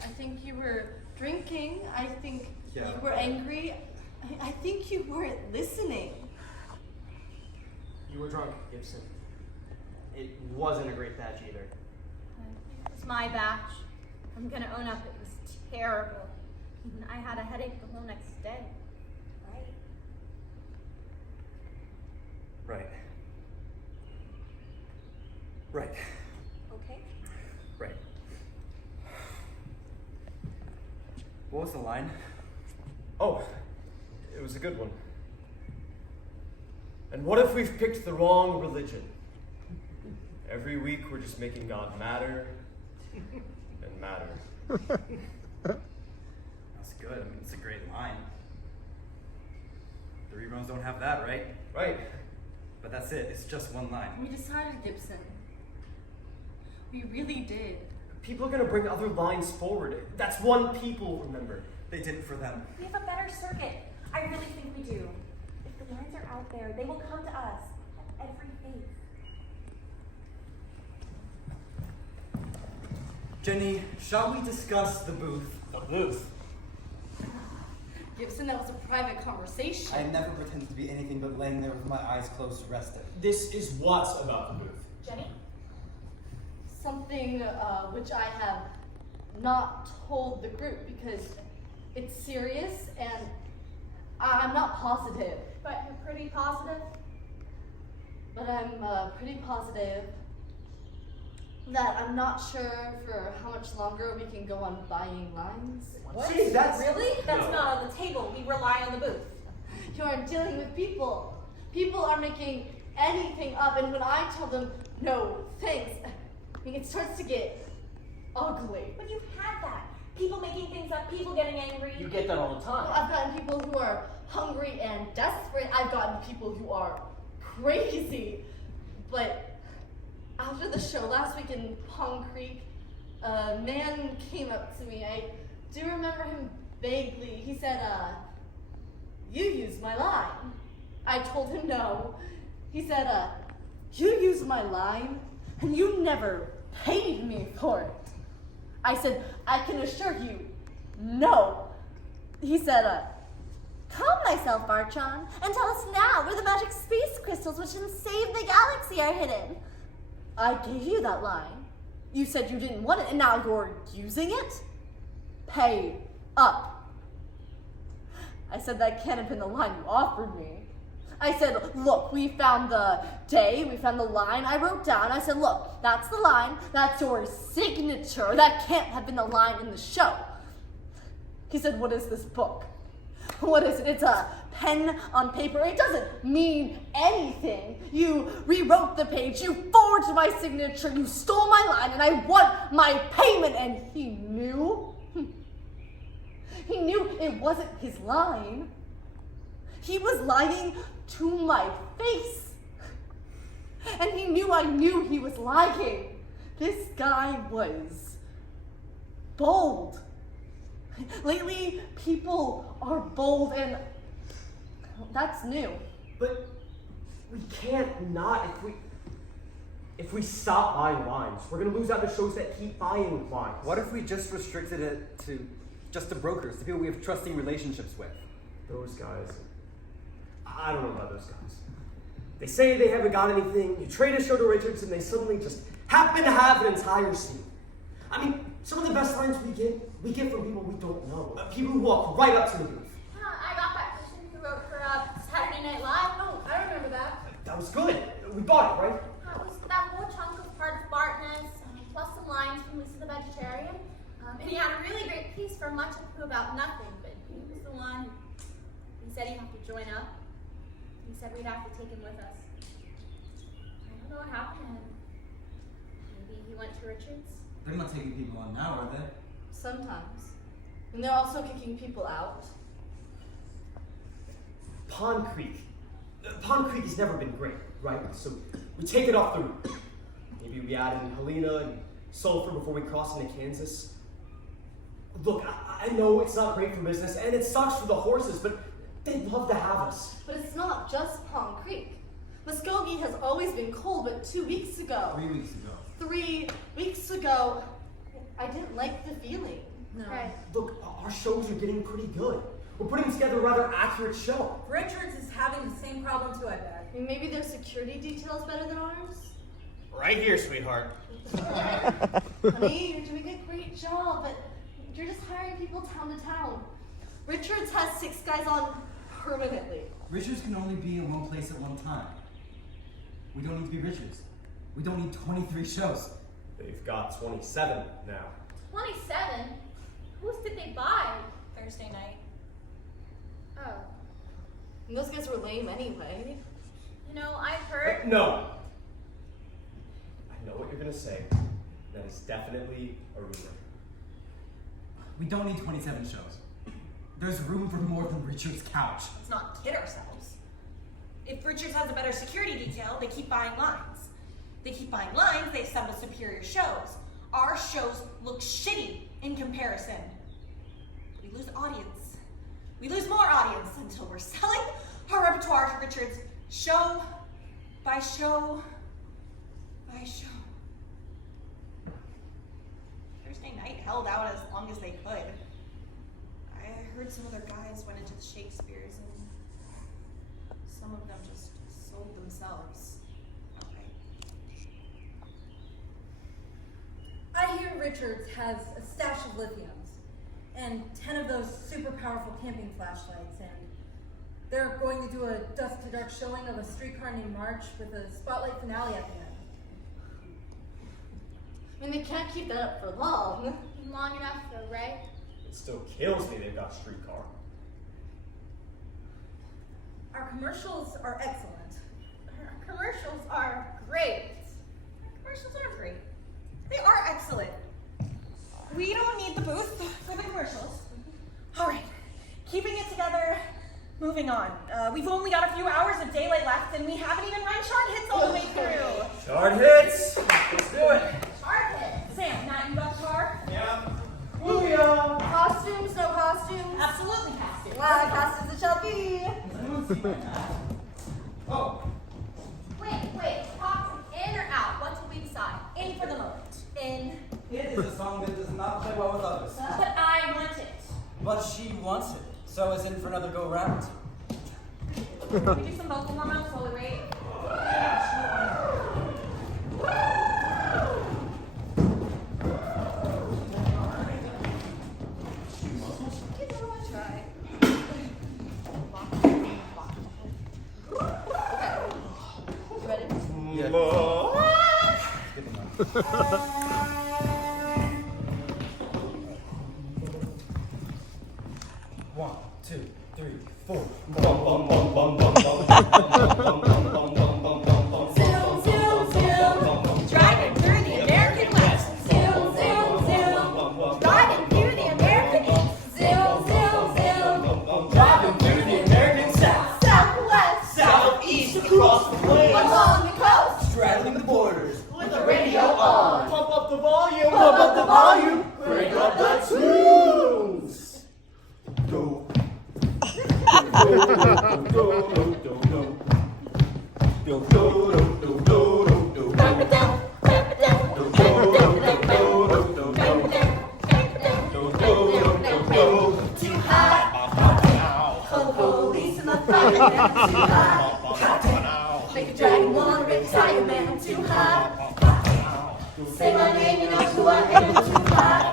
I think you were drinking. I think Yeah. you were angry. I think you weren't listening. You were drunk, Gibson. It wasn't a great batch either. It was my batch. I'm gonna own up, it was terrible. And I had a headache the whole next day. Right? Right. Right. Okay. Right. What was the line? Oh, it was a good one. And what if we've picked the wrong religion? Every week we're just making God madder and madder. That's good. I mean, it's a great line. The reruns don't have that, right? Right. But that's it. It's just one line. We decided, Gibson. We really did. People are gonna bring other lines forward. That's one people, remember. They did it for them. We have a better circuit. I really think we do. If the lines are out there, they will come to us at every phase. Jenny, shall we discuss the booth? The booth. Gibson, that was a private conversation. I never pretended to be anything but laying there with my eyes closed, rested. This is what's about the booth. Jenny? Something which I have not told the group because it's serious and I'm not positive. But you're pretty positive. But I'm pretty positive that I'm not sure for how much longer we can go on buying lines. Gee, that's Really? That's not on the table. We rely on the booth. You are dealing with people. People are making anything up, and when I tell them no, thanks, I mean, it starts to get ugly. But you've had that. People making things up, people getting angry. You get that all the time. I've gotten people who are hungry and desperate. I've gotten people who are crazy. But after the show last week in Palm Creek, a man came up to me. I do remember him vaguely. He said, you used my line. I told him no. He said, you used my line and you never paid me for it. I said, I can assure you, no. He said, calm thyself, Bartron, and tell us now where the magic space crystals which can save the galaxy are hidden. I gave you that line. You said you didn't want it, and now you're using it? Pay up. I said that can't have been the line you offered me. I said, look, we found the day, we found the line I wrote down. I said, look, that's the line, that's your signature. That can't have been the line in the show. He said, what is this book? What is it? It's a pen on paper. It doesn't mean anything. You rewrote the page, you forged my signature, you stole my line, and I want my payment. And he knew. He knew it wasn't his line. He was lying to my face. And he knew I knew he was lying. This guy was bold. Lately, people are bold, and that's new. But we can't not. If we stop buying lines, we're gonna lose out the shows that keep buying lines. What if we just restricted it to just the brokers, the people we have trusting relationships with? Those guys, I don't know about those guys. They say they haven't got anything. You trade a show to Richards, and they suddenly just happen to have an entire scene. I mean, some of the best lines we get from people we don't know. People who walk right up to the booth. I got that person who wrote for Saturday Night Live. Oh, I remember that. That was good. We bought it, right? That was that whole chunk of part of Bartness, plus some lines from Lisa the Vegetarian. And he had a really great piece from Much Ado About Nothing, but he was the one he said he'd have to join up. He said we'd have to take him with us. I don't know what happened to him. Maybe he went to Richards. They're not taking people on now, are they? Sometimes. And they're also kicking people out. Pond Creek. Pond Creek has never been great, right? So we take it off the route. Maybe we add in Helena and Sulphur before we cross into Kansas. Look, I know it's not great for business, and it sucks for the horses, but they'd love to have us. But it's not just Pond Creek. Muskogee has always been cold, but 2 weeks ago. 3 weeks ago. 3 weeks ago, I didn't like the feeling. No. Right. Look, our shows are getting pretty good. We're putting together a rather accurate show. Richards is having the same problem too, I bet. I mean, maybe their security detail's better than ours? Right here, sweetheart. Honey, you're doing a great job, but you're just hiring people town to town. Richards has 6 guys on permanently. Richards can only be in one place at one time. We don't need to be Richards. We don't need 23 shows. They've got 27 now. 27? Whose did they buy Thursday night? Oh. And those guys were lame anyway. You know, I've heard... No. I know what you're gonna say. That is definitely a rumor. We don't need 27 shows. There's room for more than Richards' couch. Let's not kid ourselves. If Richards has a better security detail, they keep buying lines. They keep buying lines, they assemble superior shows. Our shows look shitty in comparison. We lose audience. We lose more audience until we're selling our repertoire to Richards show by show by show. Thursday night held out as long as they could. I heard some other guys went into the Shakespeare's and some of them just sold themselves. Okay. I hear Richards has a stash of lithiums and 10 of those super powerful camping flashlights, and they're going to do a dusk to dark showing of A Streetcar Named March with a spotlight finale at the end. I mean, they can't keep that up for long. Long enough though, right? It still kills me they've got Streetcar. Our commercials are excellent. Our commercials are great. Commercials are great. They are excellent. We don't need the booth for the commercials. All right, keeping it together, moving on. We've only got a few hours of daylight left, and we haven't even run chart hits all the way through. Chart hits! Let's do it! Chart hits. Sam, Matt, you got chart? Yeah. Booyah! Costumes, no costumes? Absolutely costumes. Wow, costumes it shall be! Oh, Wait, Fox, in or out? What did we decide? In for the moment. In. it is a song that does not play well with others. But I want it. But she wants it, so is in for another go round. Can we do some vocal warm-ups while we wait? You ready? One, two, three, four. Zoom, zoom, zoom. Driving through the American West. Zoom, zoom, zoom. Driving through the American East. Zoom, zoom, zoom. Driving through the American South. Southwest. Southeast across the plains. Along the coast. Straddling the borders. With the radio on. Pump up the volume. Pump up the volume. Crank up that tunes. Go. Too high. Call the police and the fireman. Too high. Make a dragon wanna retire, man. I'm too high. Say my name, you know who I am. Too high.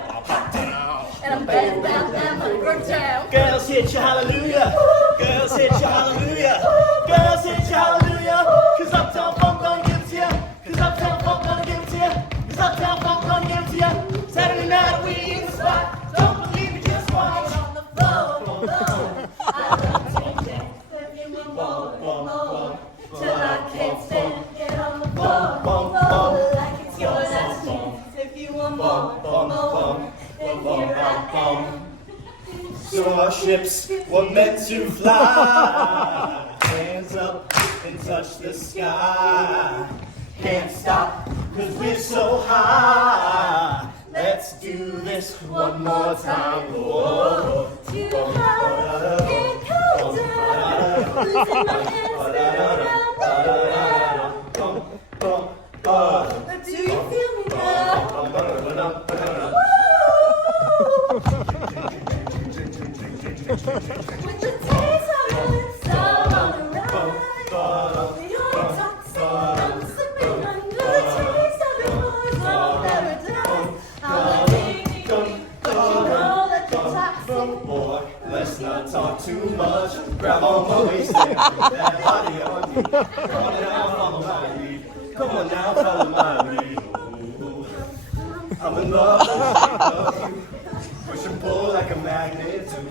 And I'm bad, bad, bad, money work down. Girls hit you hallelujah. Girls hit you hallelujah. Girls hit you hallelujah. Cause Uptown Funk don't give to ya. Cause Uptown Funk don't give to ya. Cause Uptown Funk don't give to ya. Saturday night we in the spot. Don't believe it, just watch. On the floor. I love to dance. If you want more. Till I can't stand. Get on the floor. Roll like it's your last chance. If you want more. Then here I am. So our ships were meant to fly. Hands up. touch the sky. Can't stop, cause we're so high. Let's do this one more time. Whoa. Too high, can't come down. Losing my head, spinning around. Do you feel me now? With the taste of your lips all on the ride. You're toxic, I'm slipping under the taste of your voice on paradise. I'm addicted, but you know that you're toxic. Boy, let's not talk too much. Grab on my waist and put that body on me. Come on now, follow my lead. Come on now, follow my lead. Ooh. I'm in love with you. Push and pull like a magnet too.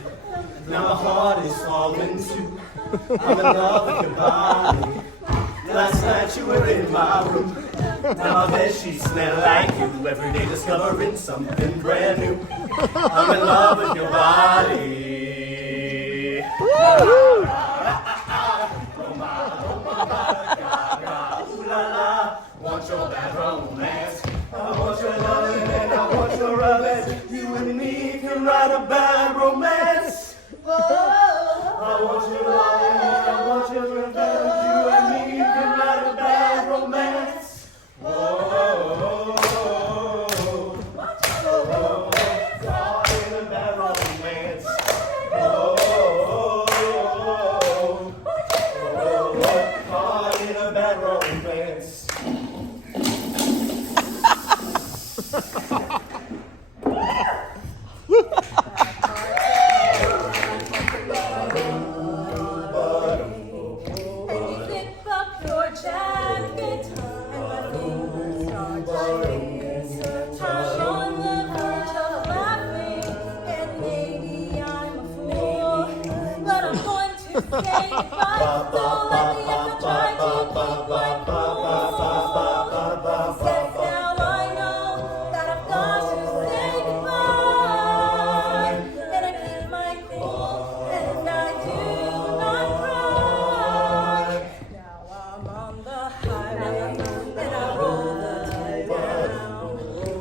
Now my heart is falling too. I'm in love with your body. Last night you were in my room. Now my bed sheets smell like you. Every day discovering something brand new. I'm in love with your body. Want your bad romance. I want your loving and I want your romance. You and me can write a bad romance. I want your loving and I want your revenge. You and me can write a bad romance. Whoa, caught in a bad romance. Caught in a bad romance. Zip up your jacket, and my fingers start to I'm on the verge of laughing, and maybe I'm a fool, but I'm going to say goodbye. So let me have to try to keep my cool. Yes, now I know that I've got to say goodbye, and I keep my cool, and I do not cry. Now I'm on the highway, and I roll the down.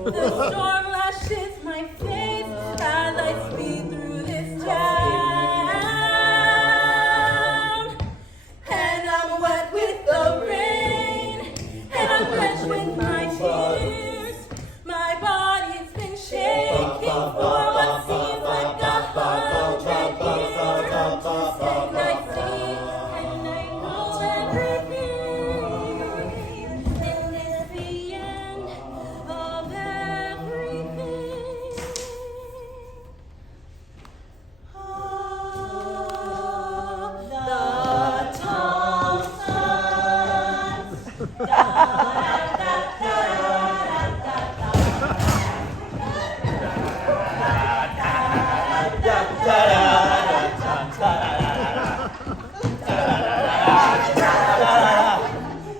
The storm lashes my face as I speed through this town. And I'm wet with the rain, and I'm drenched with my tears. My body's been shaking for what seems like 100 years. And I see, and I know everything. And it's the end of everything. The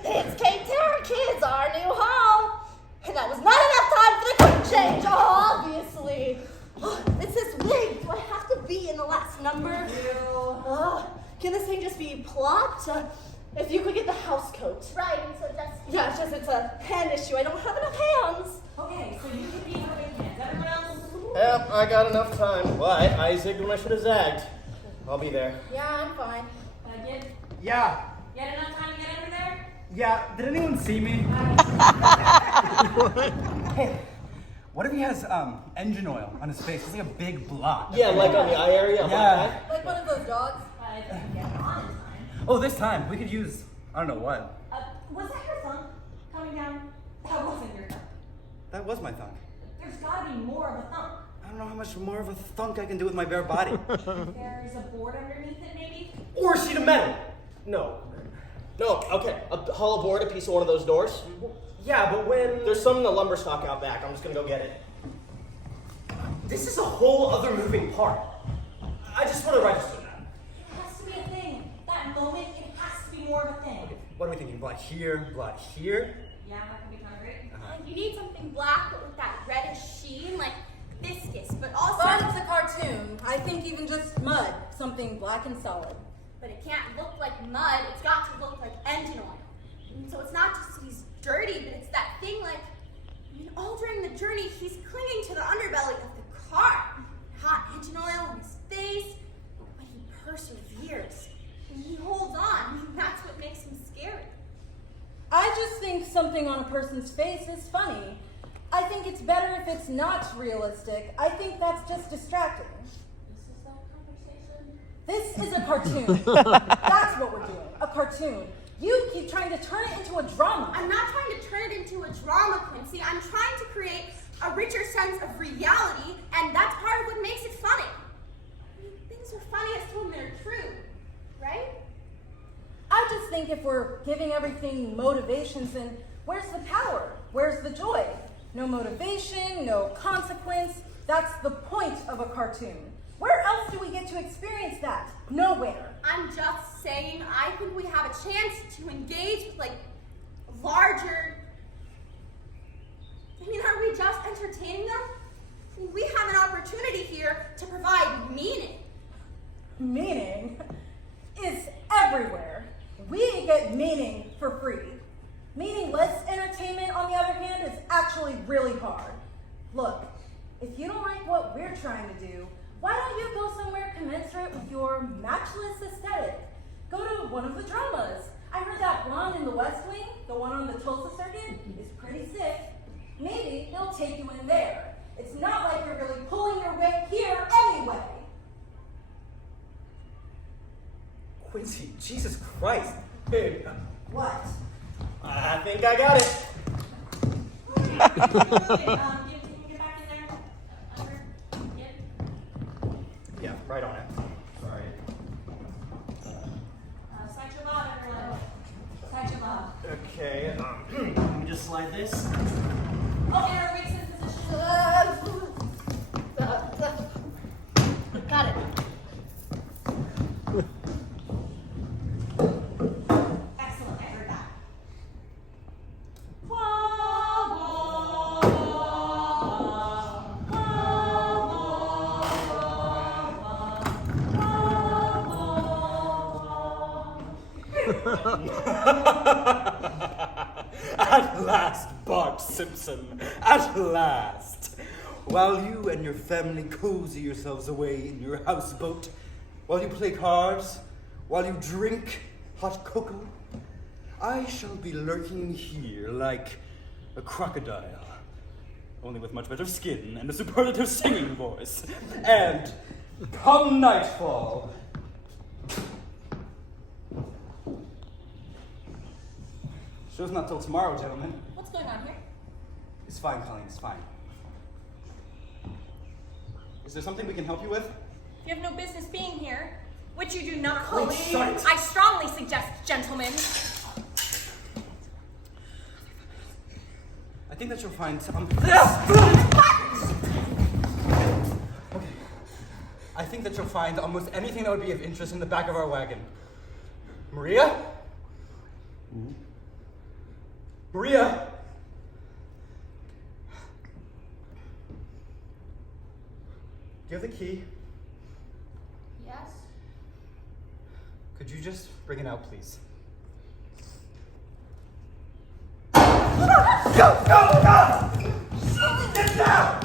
It's Kate Terror Kids, our new home. And that was not enough time for the quick change, obviously. It's this wig. Do I have to be in the last number? Can this thing just be plopped? If you could get the house coat. Right, and so that's... Yeah, it's a hand issue. I don't have enough hands. Okay, so you can be in the big hands. Everyone else? Yep, I got enough time. But I zigged when I should have zagged. I'll be there. Yeah, I'm fine. Yeah. You had enough time to get over there? Yeah. Did anyone see me? Hey, what if he has engine oil on his face? It's like a big blot. Yeah, like on the eye area. Yeah. Like one of those dogs. I didn't get on in time. Oh, this time we could use I don't know what. Was that your thumb coming down? That wasn't your thumb. That was my thunk. There's gotta be more of a thumb. I don't know how much more of a thunk I can do with my bare body. There's a board underneath it, maybe? Or a sheet of metal. No, okay. A hollow board, a piece of one of those doors. Yeah, but when There's some in the lumber stock out back. I'm just gonna go get it. This is a whole other moving part. I just want to register that. It has to be a thing. That moment, it has to be more of a thing. What are we thinking? Blood here, blood here? Yeah, that could be kind of great. You need something black but with that reddish sheen, like viscous, but also... But it's a cartoon. I think even just mud, something black and solid. but it can't look like mud. It's got to look like engine oil. And so it's not just he's dirty, but it's that thing like, all during the journey, he's clinging to the underbelly of the car. Hot engine oil on his face, but he perseveres. And he holds on. That's what makes him scary. I just think something on a person's face is funny. I think it's better if it's not realistic. I think that's just distracting. This is a conversation? This is a cartoon. That's what we're doing, a cartoon. You keep trying to turn it into a drama. I'm not trying to turn it into a drama, Quincy. I'm trying to create a richer sense of reality, and that's part of what makes it funny. I mean, things are funniest when they're true, right? I just think if we're giving everything motivations, then where's the power? Where's the joy? No motivation, no consequence. That's the point of a cartoon. Where else do we get to experience that? Nowhere. I'm just saying, I think we have a chance to engage with, like, larger... I mean, are we just entertaining them? We have an opportunity here to provide meaning. Meaning is everywhere. We get meaning for free. Meaningless entertainment, on the other hand, is actually really hard. Look, if you don't like what we're trying to do, why don't you go somewhere commensurate with your matchless aesthetic? Go to one of the dramas. I heard that blonde in the West Wing, the one on the Tulsa circuit, is pretty sick. Maybe they'll take you in there. It's not like you're really pulling your weight here anyway. Quincy, Jesus Christ. Babe, What? I think I got it. Yeah, right on it. Sorry. Cite your law, everyone. Cite your law. Okay, let me just slide this. Okay, everybody sit in position. Got it. Excellent, I heard that. At last, Bart Simpson. At last. While you and your family cozy yourselves away in your houseboat, while you play cards, while you drink hot cocoa, I shall be lurking here like a crocodile, only with much better skin and a superlative singing voice. And come nightfall, show's not till tomorrow, gentlemen. What's going on here? It's fine, Colleen, it's fine. Is there something we can help you with? You have no business being here, which you do not. Oh, shut it. I strongly suggest, gentlemen. I think that you'll find some... Okay. I think that you'll find almost anything that would be of interest in the back of our wagon. Maria? Maria? Do you have the key? Yes? Could you just bring it out, please? Go, go, go! Get down!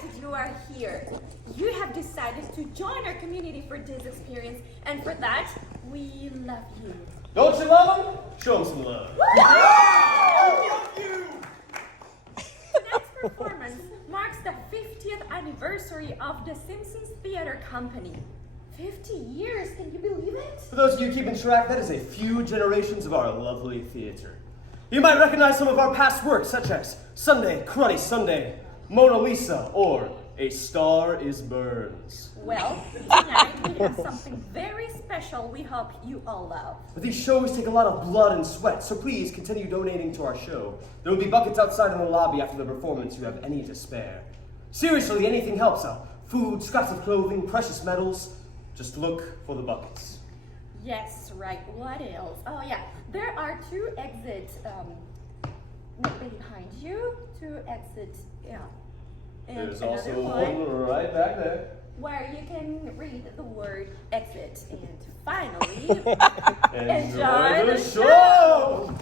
delighted you are here. You have decided to join our community for this experience, and for that, we love you. Don't you love him? Show him some love. Tonight's performance marks the 50th anniversary of the Simpsons Theater Company. 50 years, can you believe it? For those of you keeping track, that is a few generations of our lovely theater. You might recognize some of our past works, such as Sunday, Cruddy Sunday, Mona Lisa, or A Star is Burns. Well, tonight we have something very special we hope you all love. But these shows take a lot of blood and sweat, so please continue donating to our show. There will be buckets outside in the lobby after the performance if you have any to spare. Seriously, anything helps out. Food, scraps of clothing, precious metals. Just look for the buckets. Yes, right. What else? Oh, yeah. There are 2 exits behind you. 2 exits, yeah. And There's another also one right back there. where you can read the word exit. And finally, enjoy the show!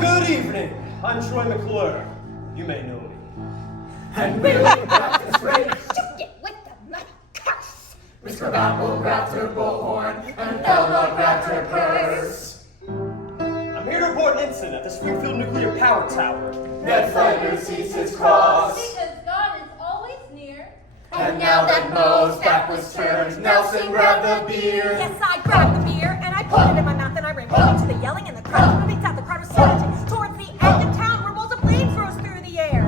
Good evening. I'm Troy McClure. You may know me. And we'll practice race. Get with the money, curse. Mr. Babble grabbed her bullhorn, and Ella grabbed her purse. I'm here to report an incident at the Springfield Nuclear Power Tower. Ned Flanders sees his cross. Because God is always near. And now that Mo's back was turned, Nelson grabbed the beer. Yes, I grabbed the beer and I put it in my mouth and I ran right into the yelling and the crowd was moving out. The crowd was surging towards the end of town where walls of flames rose through the air.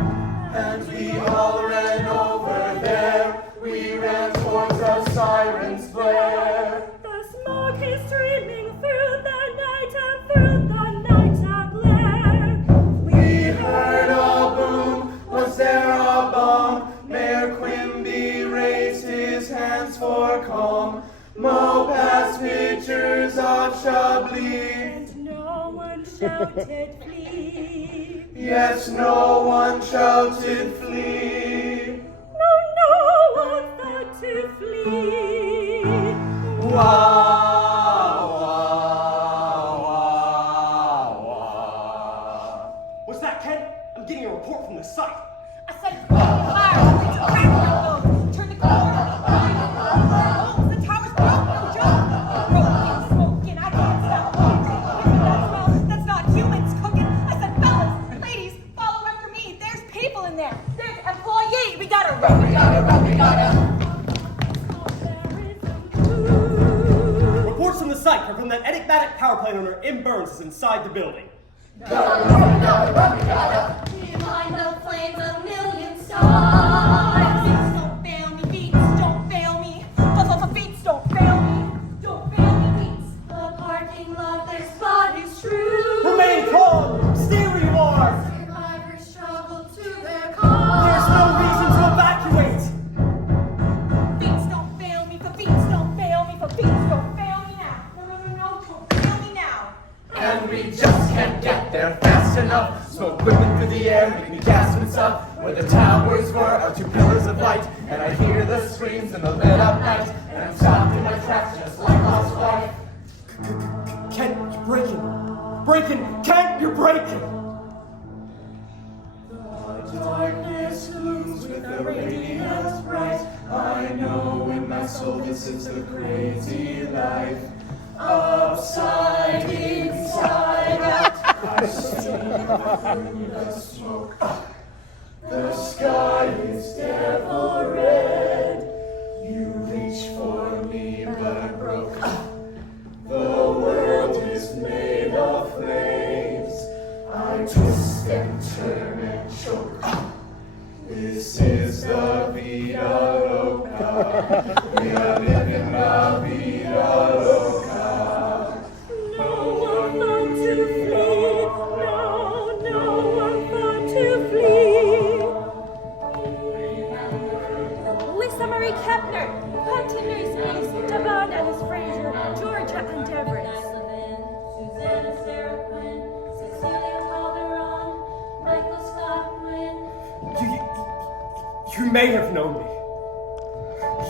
And we all ran over there. We ran towards the sirens' flare. The smoke is streaming through the night and through the night a glare. We heard a boom. Was there a bomb? Mayor Quimby raised his hands for calm. Mo passed pictures of Chablis. And no one shouted flee. Yes, no one shouted flee. No one thought to flee. Wow, wow, wow. What's that, Ken? I'm getting a report from the site. I said, fire, it's crackling though. Turn the corner. The tower's broke, no joke. Broken, smoking, I can't stop. That's not humans cooking. I said, fellas, ladies, follow after me. There's people in there. There's employees. We gotta run. We gotta. Reports from the site confirm that enigmatic power plant owner M. Burns is inside the building. Behind the flames, a million stars. Beats don't fail me. Beats don't fail me. Beats don't fail me. Don't fail me, beats. The parking lot, their spot is true. Remain calm. Stay where you are. Survivors struggle to their cause. There's no reason to evacuate. Beats don't fail me. Beats don't fail me. Beats don't fail me now. No, don't fail me now. And we just can't get there fast enough. Smoke whipping through the air, make me gasp and stuff. Where the towers were are 2 pillars of light. And I hear the screams in the lit up night. And I'm stopped in my tracks just like lost wife. Ken, you're breaking. Breaking. Ken, you're breaking. The darkness looms So this is the crazy life. Upside, inside out. I see through the smoke. The sky is devil red. You reached for me, but I broke. The world is made of flames. I twist and turn and choke. This is the vida loca. We are living la vida loca. No one found to flee. No one found to flee. Lisa Marie Kepner, Quentin Newspace, Devon Ellis Fraser, Georgia and Everett. Susanna Sarah Quinn, Cecilia Calderon, Michael Scott Quinn. You may have known me.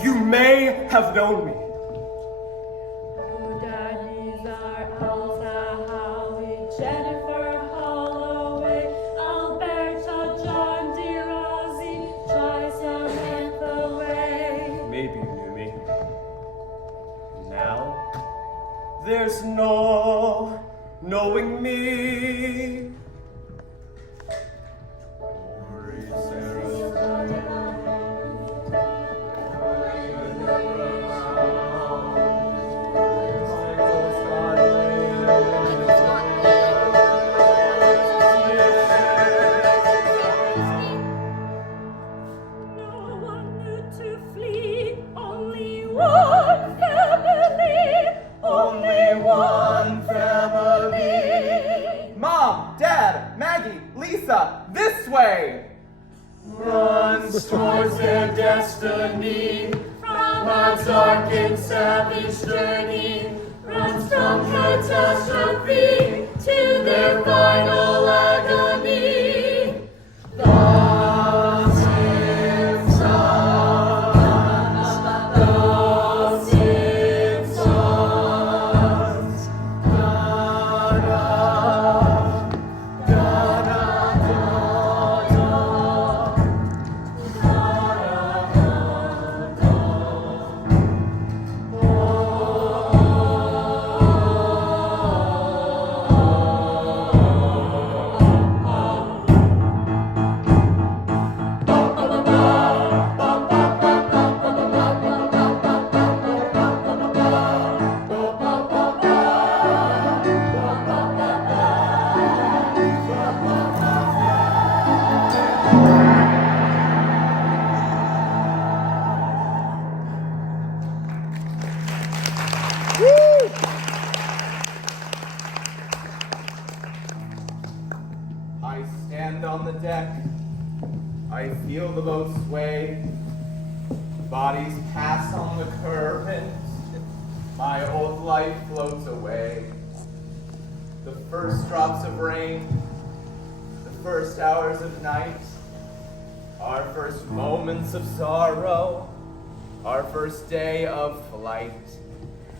You may have known me. Elsa Howie, Jennifer Holloway, Alberta, John DeRossi, Jai Samantha Way. Maybe you knew me. Now, there's no knowing me. No one knew to flee, only one family, Only one family. Mom, Dad, Maggie, Lisa, this way! Runs towards their destiny from a dark and savage journey. Runs from catastrophe to their final agony. The Simpsons. The Simpsons. I stand on the deck. I feel the boat sway. Bodies pass on the current. My old life floats away. The first drops of rain, the first hours of night, our first moments of sorrow, our first day of flight.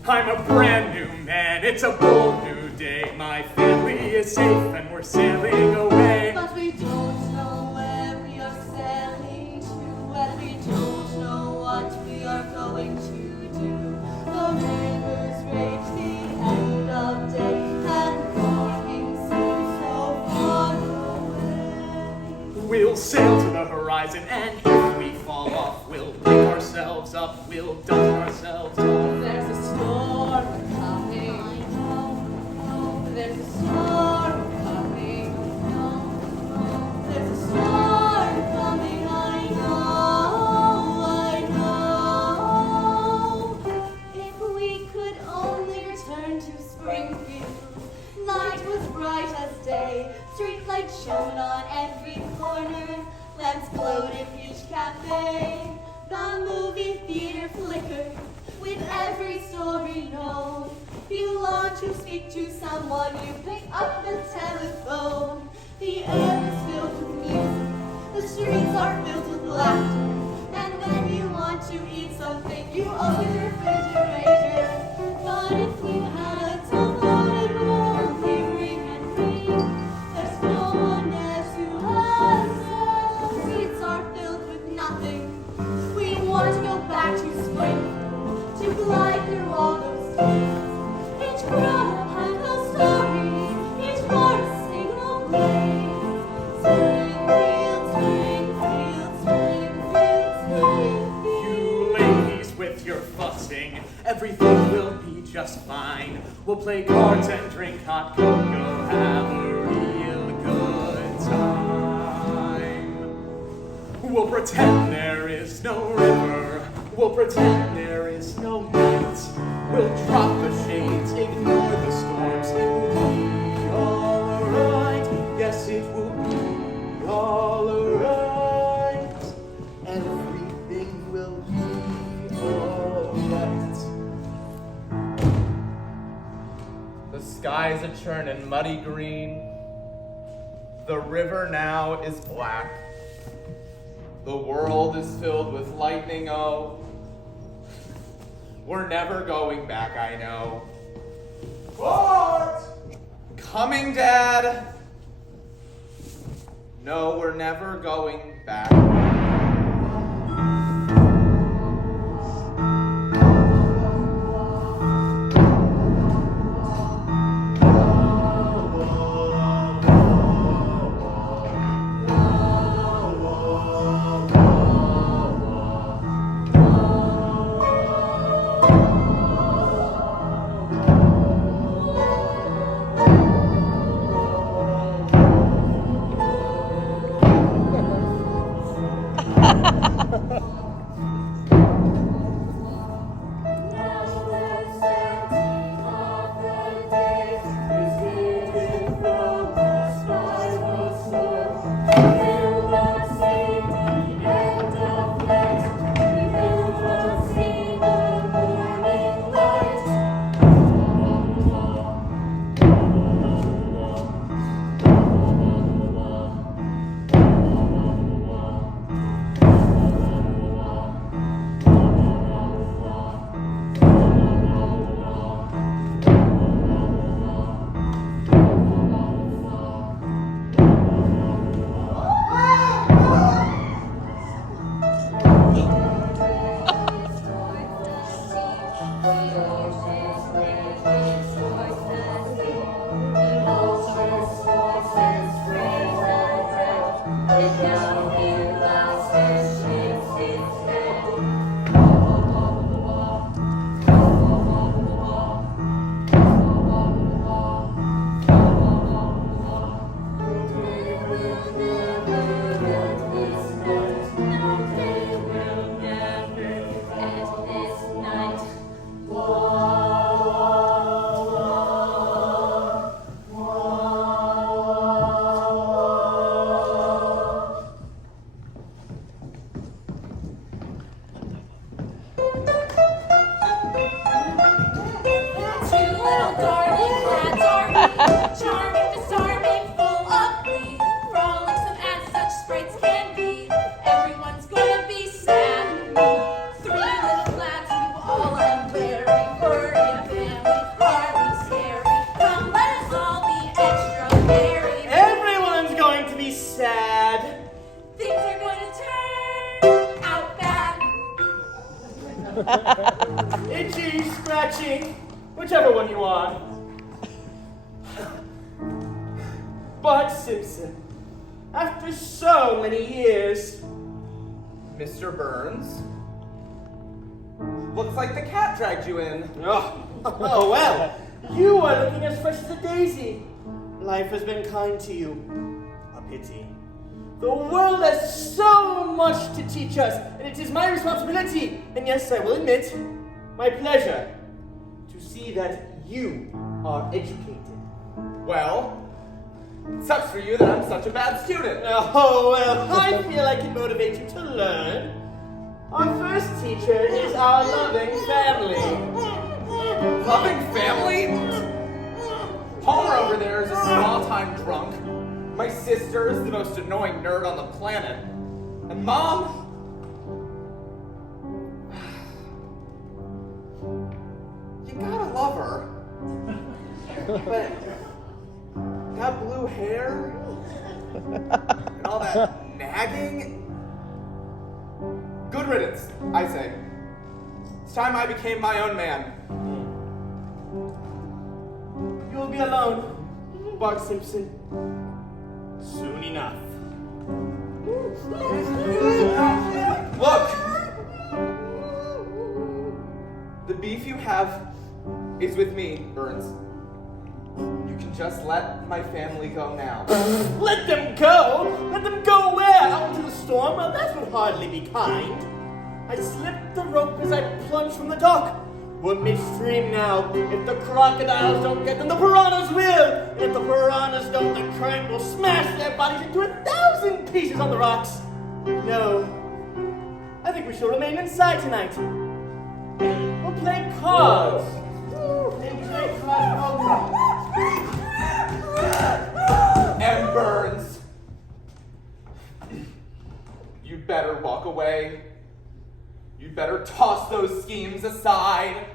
I'm a brand new man, it's a bold new day. My family is safe and we're sailing away. But we don't know where we are sailing to, and we don't know what we are going to do. The rivers rage the end of day, and morning seems so far away. We'll sail to the horizon, and if we fall off, we'll pick ourselves up, we'll dust ourselves off. There's a storm coming. There's a storm coming. There's a storm coming. I know. If we could only return to Springfield. Night was bright as day. Street lights shone on every corner. Lamps glowed in each cafe. The movie theater flickered with every story known. You long to speak to someone, you pick up the telephone. The air is filled with music, the streets are filled with laughter. And when you want to eat something, you open your refrigerator. But if you had a devoted world, quivering and free, there's no one there to listen. Streets are filled with nothing. We want to go back to Springfield. sing. Everything will be just fine. We'll play cards and drink hot cocoa, have a real good time. We'll pretend there is no river. We'll pretend there is no night. We'll drop the shades, ignore the storms. It will be alright. Yes, it will be alright. Everything will be alright. The skies a churnin' muddy green. The river now is black. The world is filled with lightning, oh. We're never going back, I know. What? Coming, Dad. No, we're never going back. Itchy, scratchy, whichever one you want. Bart Simpson, after so many years. Mr. Burns? Looks like the cat dragged you in. Oh well, you are looking as fresh as a daisy. Life has been kind to you. A pity. The world has so much to teach us, and it is my responsibility, and yes, I will admit, my pleasure, to see that you are educated. Well, it sucks for you that I'm such a bad student. Oh, well, I feel I can motivate you to learn. Our first teacher is our loving family. Loving family? Homer over there is a small-time drunk. My sister is the most annoying nerd on the planet. And Mom? You gotta love her. But that blue hair and all that nagging. Good riddance, I say. It's time I became my own man. You will be alone, Bart Simpson. Soon enough. Look! have is with me, Burns. You can just let my family go now. Let them go? Let them go where? Out into the storm? Well, that would hardly be kind. I slipped the rope as I plunged from the dock. We're midstream now. If the crocodiles don't get them, the piranhas will. And if the piranhas don't, the current will smash their bodies into 1,000 pieces on the rocks. No. I think we shall remain inside tonight. We'll play cards. And play cards over. And Burns, you better walk away. You better toss those schemes aside,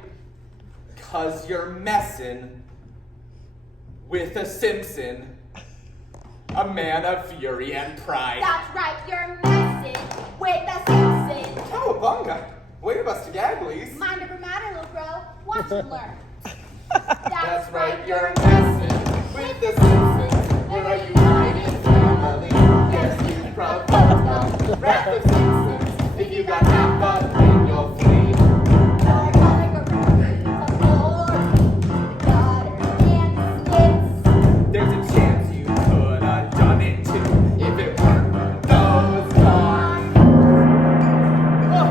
'cause you're messing with a Simpson, a man of fury and pride. That's right, you're messing with the Simpsons. Cowabunga! Way to bust a gag, please. Mind over matter, little bro. Watch and learn. That's right, you're messing with the Simpsons. We're a united family. Yes, you provoked the wrath of Simpsons. If you got half a brain, you'll flee. There's a chance you could have done it too if it weren't for those guys. Oh,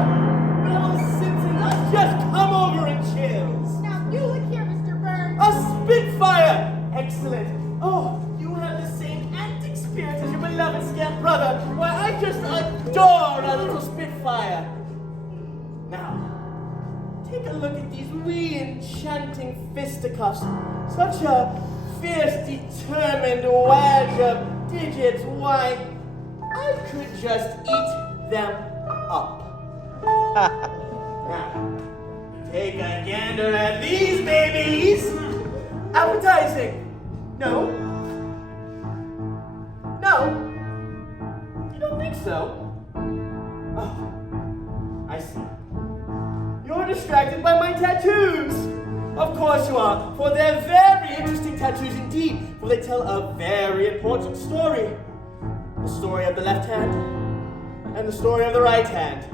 little Simpson, let's just come over in chills. Now you look here, Mr. Burns. A Spitfire! Excellent. Oh, you have the same antic spirit as your beloved scamp brother. Why, I just adore a little Spitfire. Now, take a look at these wee enchanting fisticuffs. Such a fierce, determined wag of digits. Why, I could just eat them up. Now, take a gander at these babies. Appetizing. No? No? You don't think so? Oh, I see. You're distracted by my tattoos. Of course you are, for they're very interesting tattoos indeed, for they tell a very important story. The story of the left hand and the story of the right hand.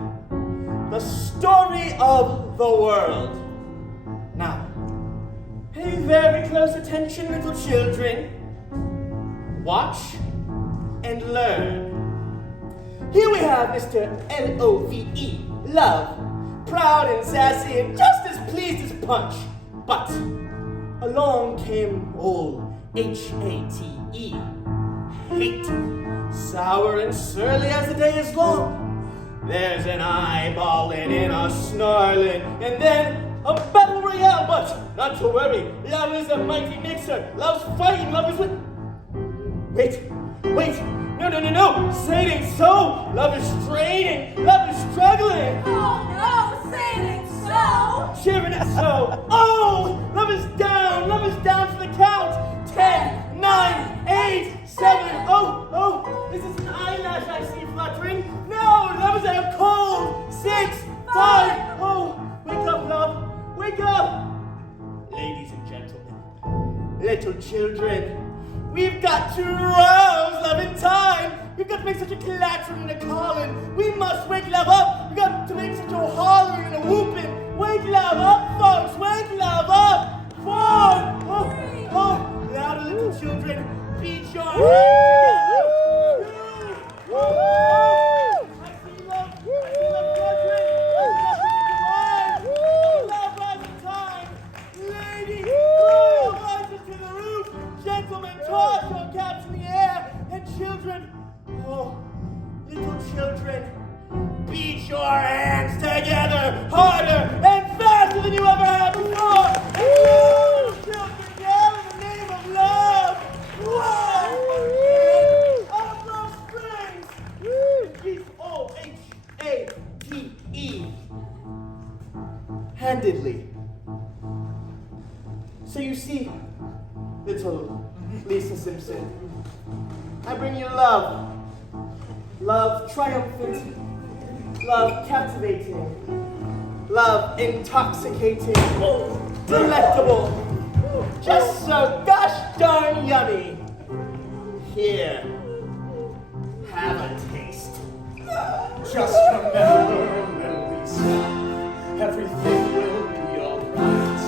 The story of the world. Now, pay very close attention, little children. Watch and learn. Here we have Mr. Love, Love, proud and sassy and just as pleased as Punch. But along came old Hate, hate, sour and surly as the day is long. There's an eyeballing and a snarling, and then a battle royale, but not to worry. Love is a mighty mixer. Love's fighting, love is with... Wait. No. Say it ain't so. Love is straining. Love is struggling. Oh no, say it ain't so. Cheering it so. Oh, love is down. Love is down for the count. 10, 9, 8, 7. Oh, this is an eyelash I see fluttering. No, love is out cold. 6, 5. Oh, wake up, love. Wake up. Ladies and gentlemen, little children, we've got to rouse love in time. We've got to make such a clattering and a calling. We must wake love up. We've got to make such a hollering and a whooping. Wake love up, folks. Wake love up. 4. Oh, louder, little children. Beat your hands together. 2. I see love. I see love fluttering. Love rise in time. Ladies, throw your voices to the roof. Gentlemen, toss your caps in the air. And children, oh, little children, beat your hands together harder and faster than you ever have before. And little children, yell in the name of love. Whoa! Out of those springs. It's O-H-A-T-E. Handedly. So you see, little Lisa Simpson, I bring you love. Love triumphant. Love captivating. Love intoxicating. Delectable. Just so gosh darn yummy. Here. Have a taste. Just remember, little Lisa, everything will be alright.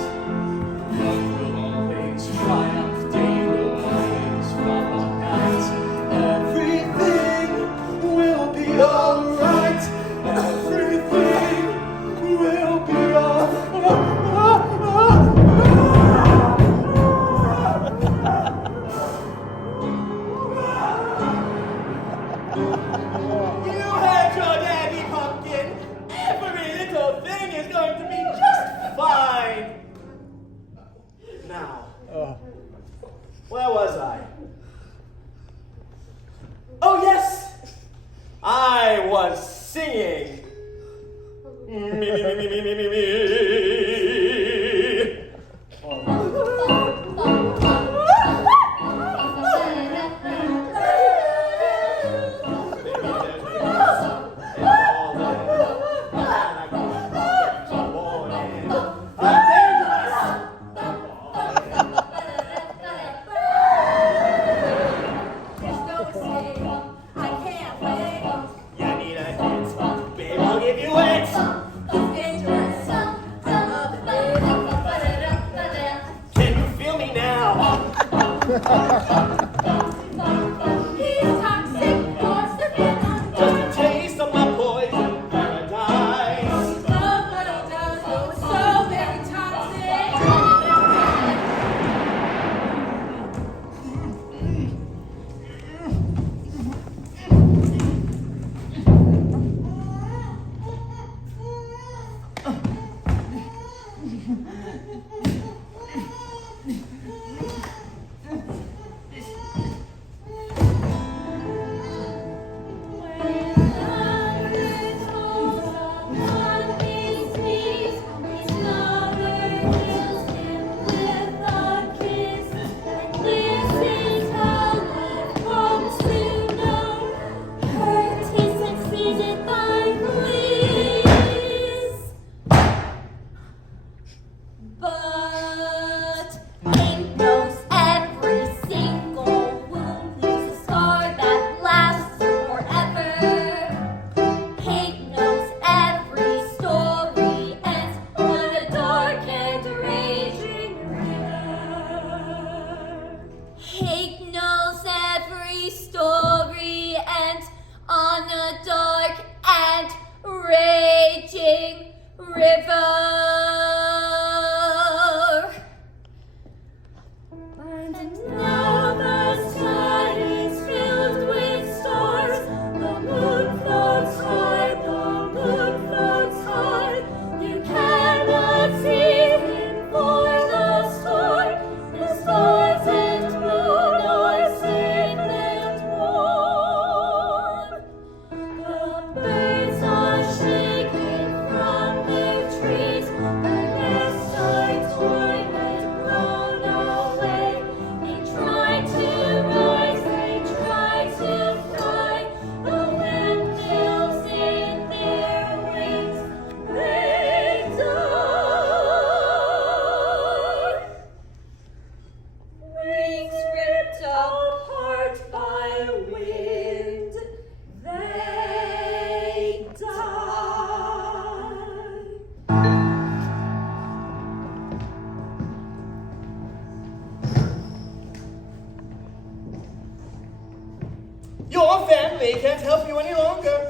Your family can't help you any longer.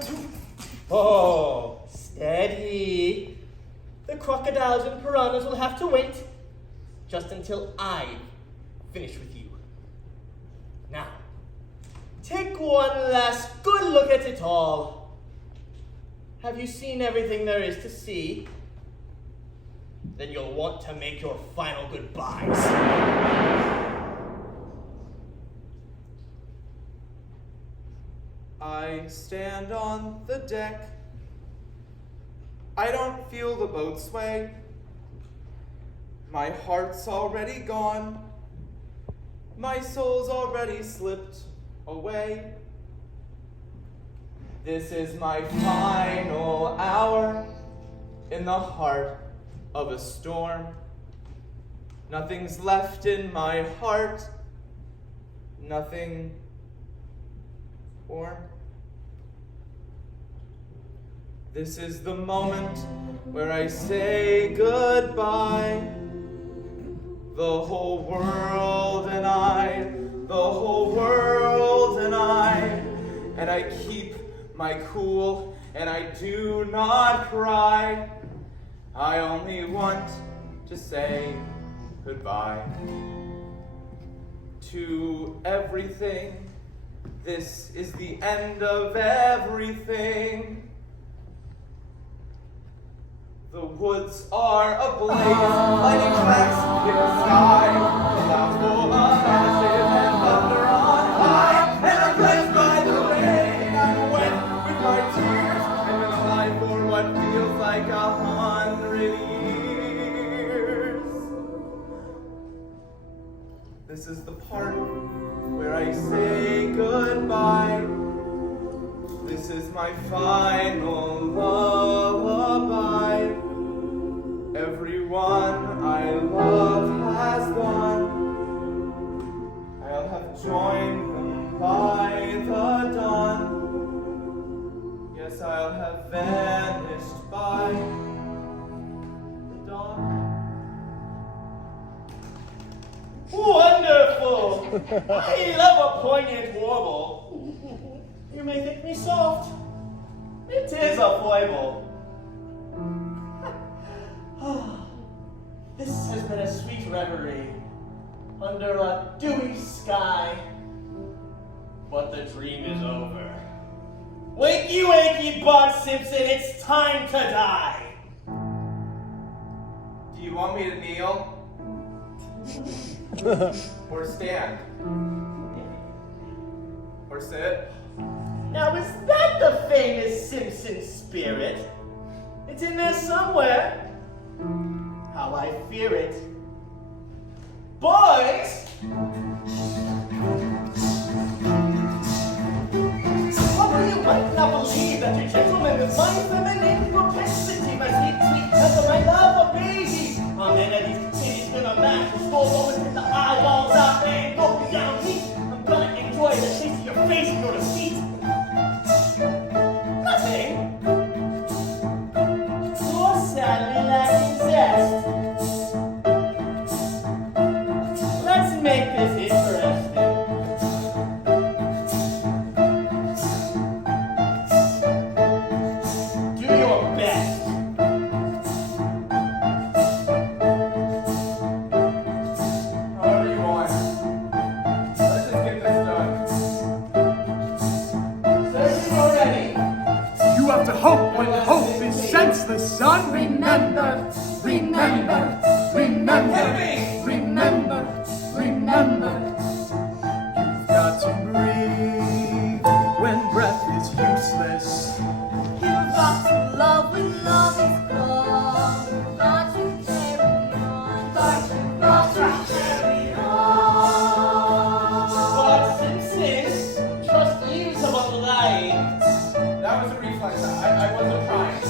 Oh, steady. The crocodiles and piranhas will have to wait just until I finish with you. Now, take one last good look at it all. Have you seen everything there is to see? Then you'll want to make your final goodbyes. I stand on the deck. I don't feel the boat sway. My heart's already gone. My soul's already slipped away. This is my final hour in the heart of a storm. Nothing's left in my heart. Nothing warm. This is the moment where I say goodbye. The whole world and I, the whole world and I keep my cool and I do not cry. I only want to say goodbye to everything. This is the end of everything. The woods are ablaze, lighting tracks in the sky. The clouds full of ashes and thunder on high. And I'm drenched by the rain. I'm wet with my tears. And I'm alive for what feels like This is the part where I say goodbye. This is my final lullaby. Everyone I love has gone. I'll have joined them by the dawn. Yes, I'll have vanished by the dawn. Wonderful! I love a poignant warble. You may think me soft. It is a foible. This has been a sweet reverie under a dewy sky. But the dream is over. Wakey, wakey, Bart Simpson, it's time to die. Do you want me to kneel? Or stand? Or sit? Now, is that the famous Simpson spirit? It's in there somewhere. How I fear it. Boys! Although you might not believe that you gentlemen with my feminine propensity must need sweet because of my love of babies. Amenities, titties, gonna match, skull moments with the eyeballs out there and go down deep. I'm gonna enjoy the taste of your face and your defeat. Nothing. You're sadly lacking zest. Let's make this interesting. Do your best. However you want. Let's just get this done. Certainly already. You have to hope when hope is senseless, son. Remember, remember, remember, remember, remember. You've got to breathe when breath is useless. You've got to love when love is gone. You've got to carry on. You've got to carry on. Bart Simpson, trust you about lying. That was a reflex. I wasn't trying.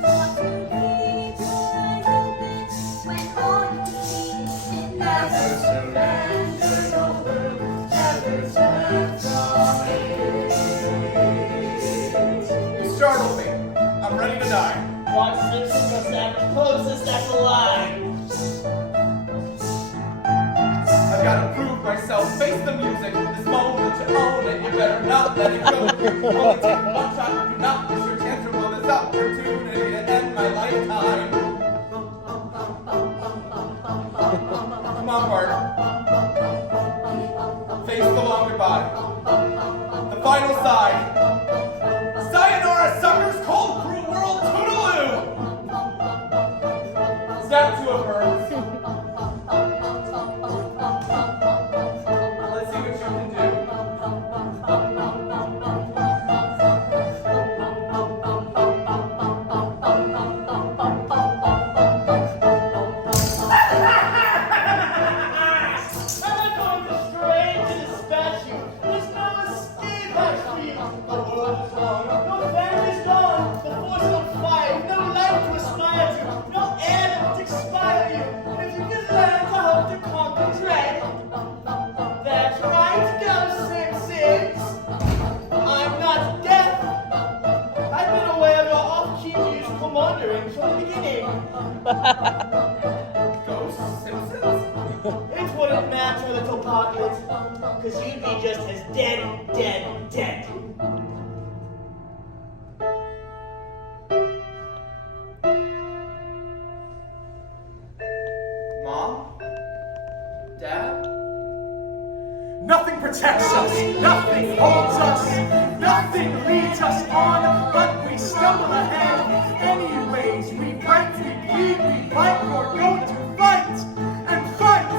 Got to keep your eyes open when all you see is never surrender. Your world never turns from it. You startled me. I'm ready to die. Bart Simpson, your savage poses, that's a lie. I've got to prove myself. Face the music. This moment to own it. You better not let it go. Only take one shot. Do not miss your chance to blow this opportunity to end my lifetime. Come on, Bart. Face the longer body. The final side. Sayonara, suckers! Cold, cruel world, toodaloo! Statue of birds. Let's see what you can do. I'm going to stray to the statue. There's no escape, actually. The world is wrong. No family's gone. The force on fire. No life to aspire to. No air to expire you. And if you can learn to hope to conquer dread, that's right, Ghost Simpsons. I'm not deaf. I've been aware of your off-key musical wandering from the beginning. Ghost Simpsons? It wouldn't matter, little Bartlett, because you'd be just as dead. Mom? Dad? Nothing protects us, nothing holds us, nothing leads us on, but we stumble ahead. Anyways, we fight, we bleed, we fight, or go to fight, and fight,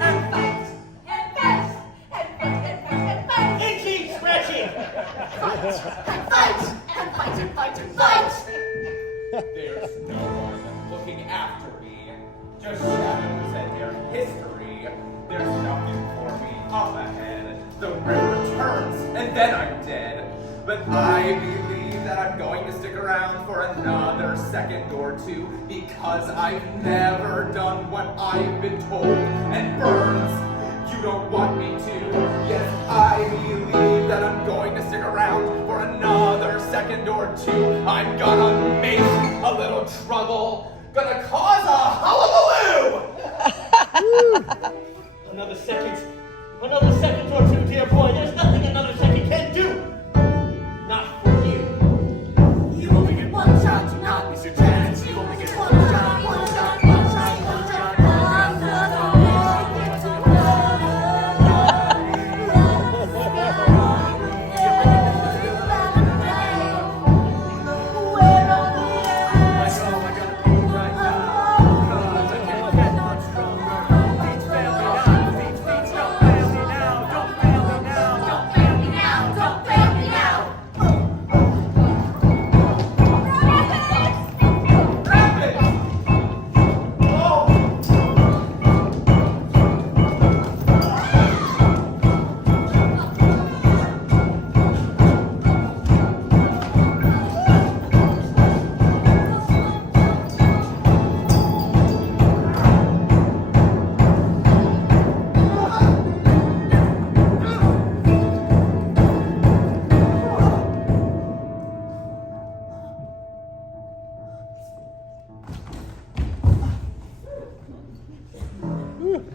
and fight. And keep scratching! There's no one looking after me. Just shadows and their history. I'm dead. But I believe that I'm going to stick around for another second or two because I've never done what I've been told. And Burns, you don't want me to. Yes, I believe that I'm going to stick around for another second or two. I'm gonna make a little trouble, gonna cause a hullabaloo! Another second or two, dear boy. There's nothing another second can do. Not for you. You only get one shot, do not miss your chance. You only get one shot, one shot, one shot, one shot.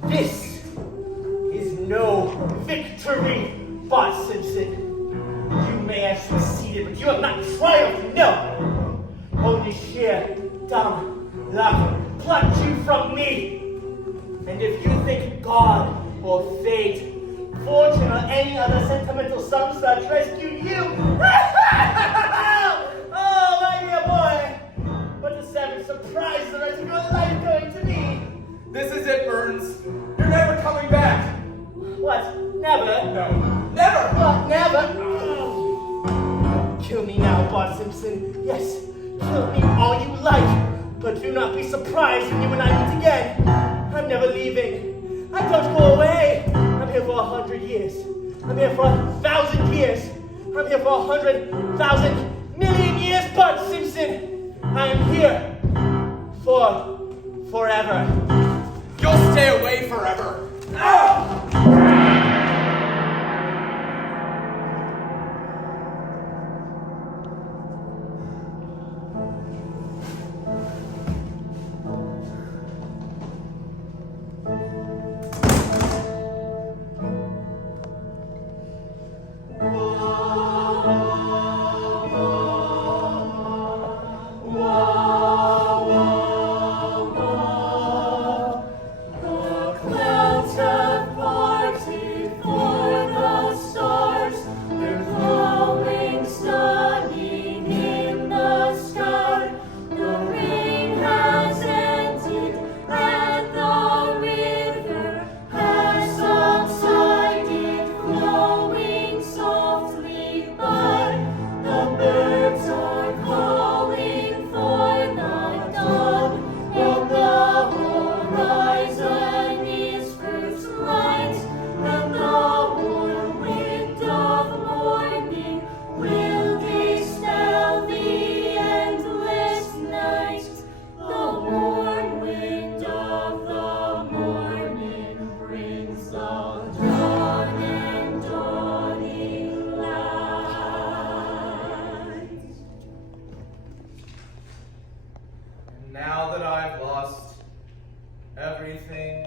This is no victory, Boss Simpson. You may have succeeded, but you have not triumphed, no! Only sheer, dumb luck plucked you from me. And if you think God or fate, fortune, or any other sentimental some such rescued you, oh, my dear boy, what a savage surprise the rest of your life going to be. This is it, Burns. You're never coming back. What? Never? No, never. What? Never? Kill me now, Boss Simpson. Yes, kill me all you like. But do not be surprised when you and I meet again. I'm never leaving. I don't go away. I'm here for 100 years. I'm here for 1,000 years. I'm here for 100,000 million years, Boss Simpson. I am here for forever. You'll stay away forever. Clouds have parted for the stars. They're glowing, stunning in the sky. The rain has ended, and the river has subsided, flowing softly by. The birds are calling for the dawn, and the horizon is first light, and the warm wind of morning will dispel the endless night. The warm wind of the morning brings the dawn and dawning light. Now that I've lost everything,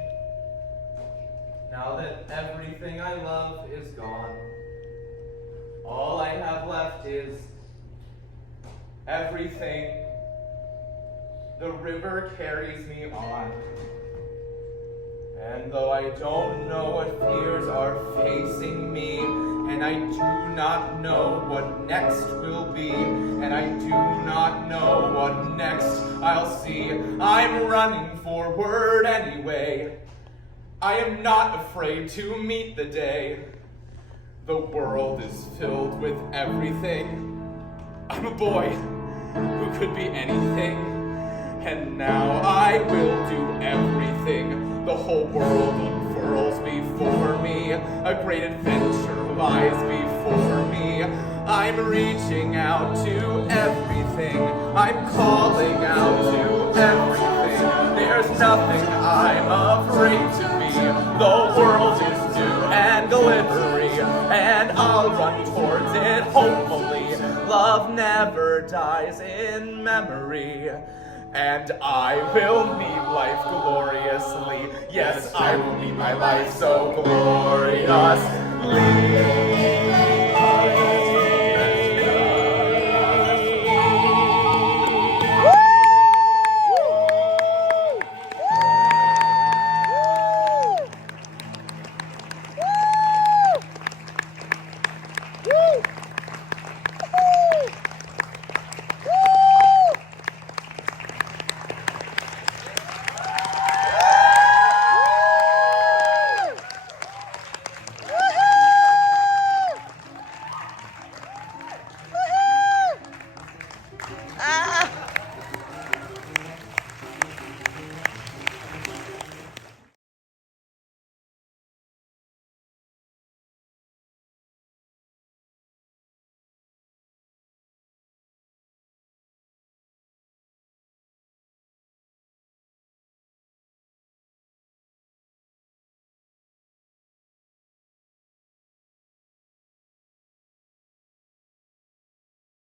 now that everything I love is gone, all I have left is everything. The river carries me on. And though I don't know what fears are facing me, and I do not know what next will be, and I do not know what next I'll see, I'm running forward anyway. I am not afraid to meet the day. The world is filled with everything. I'm a boy who could be anything, and now I will do everything. The whole world unfurls before me. A great adventure lies before me. for me. I'm reaching out to everything. I'm calling out to everything. There's nothing I'm afraid to be. The world is new and glittery, and I'll run towards it hopefully. Love never dies in memory. And I will meet life gloriously. Yes, I will meet my life so gloriously.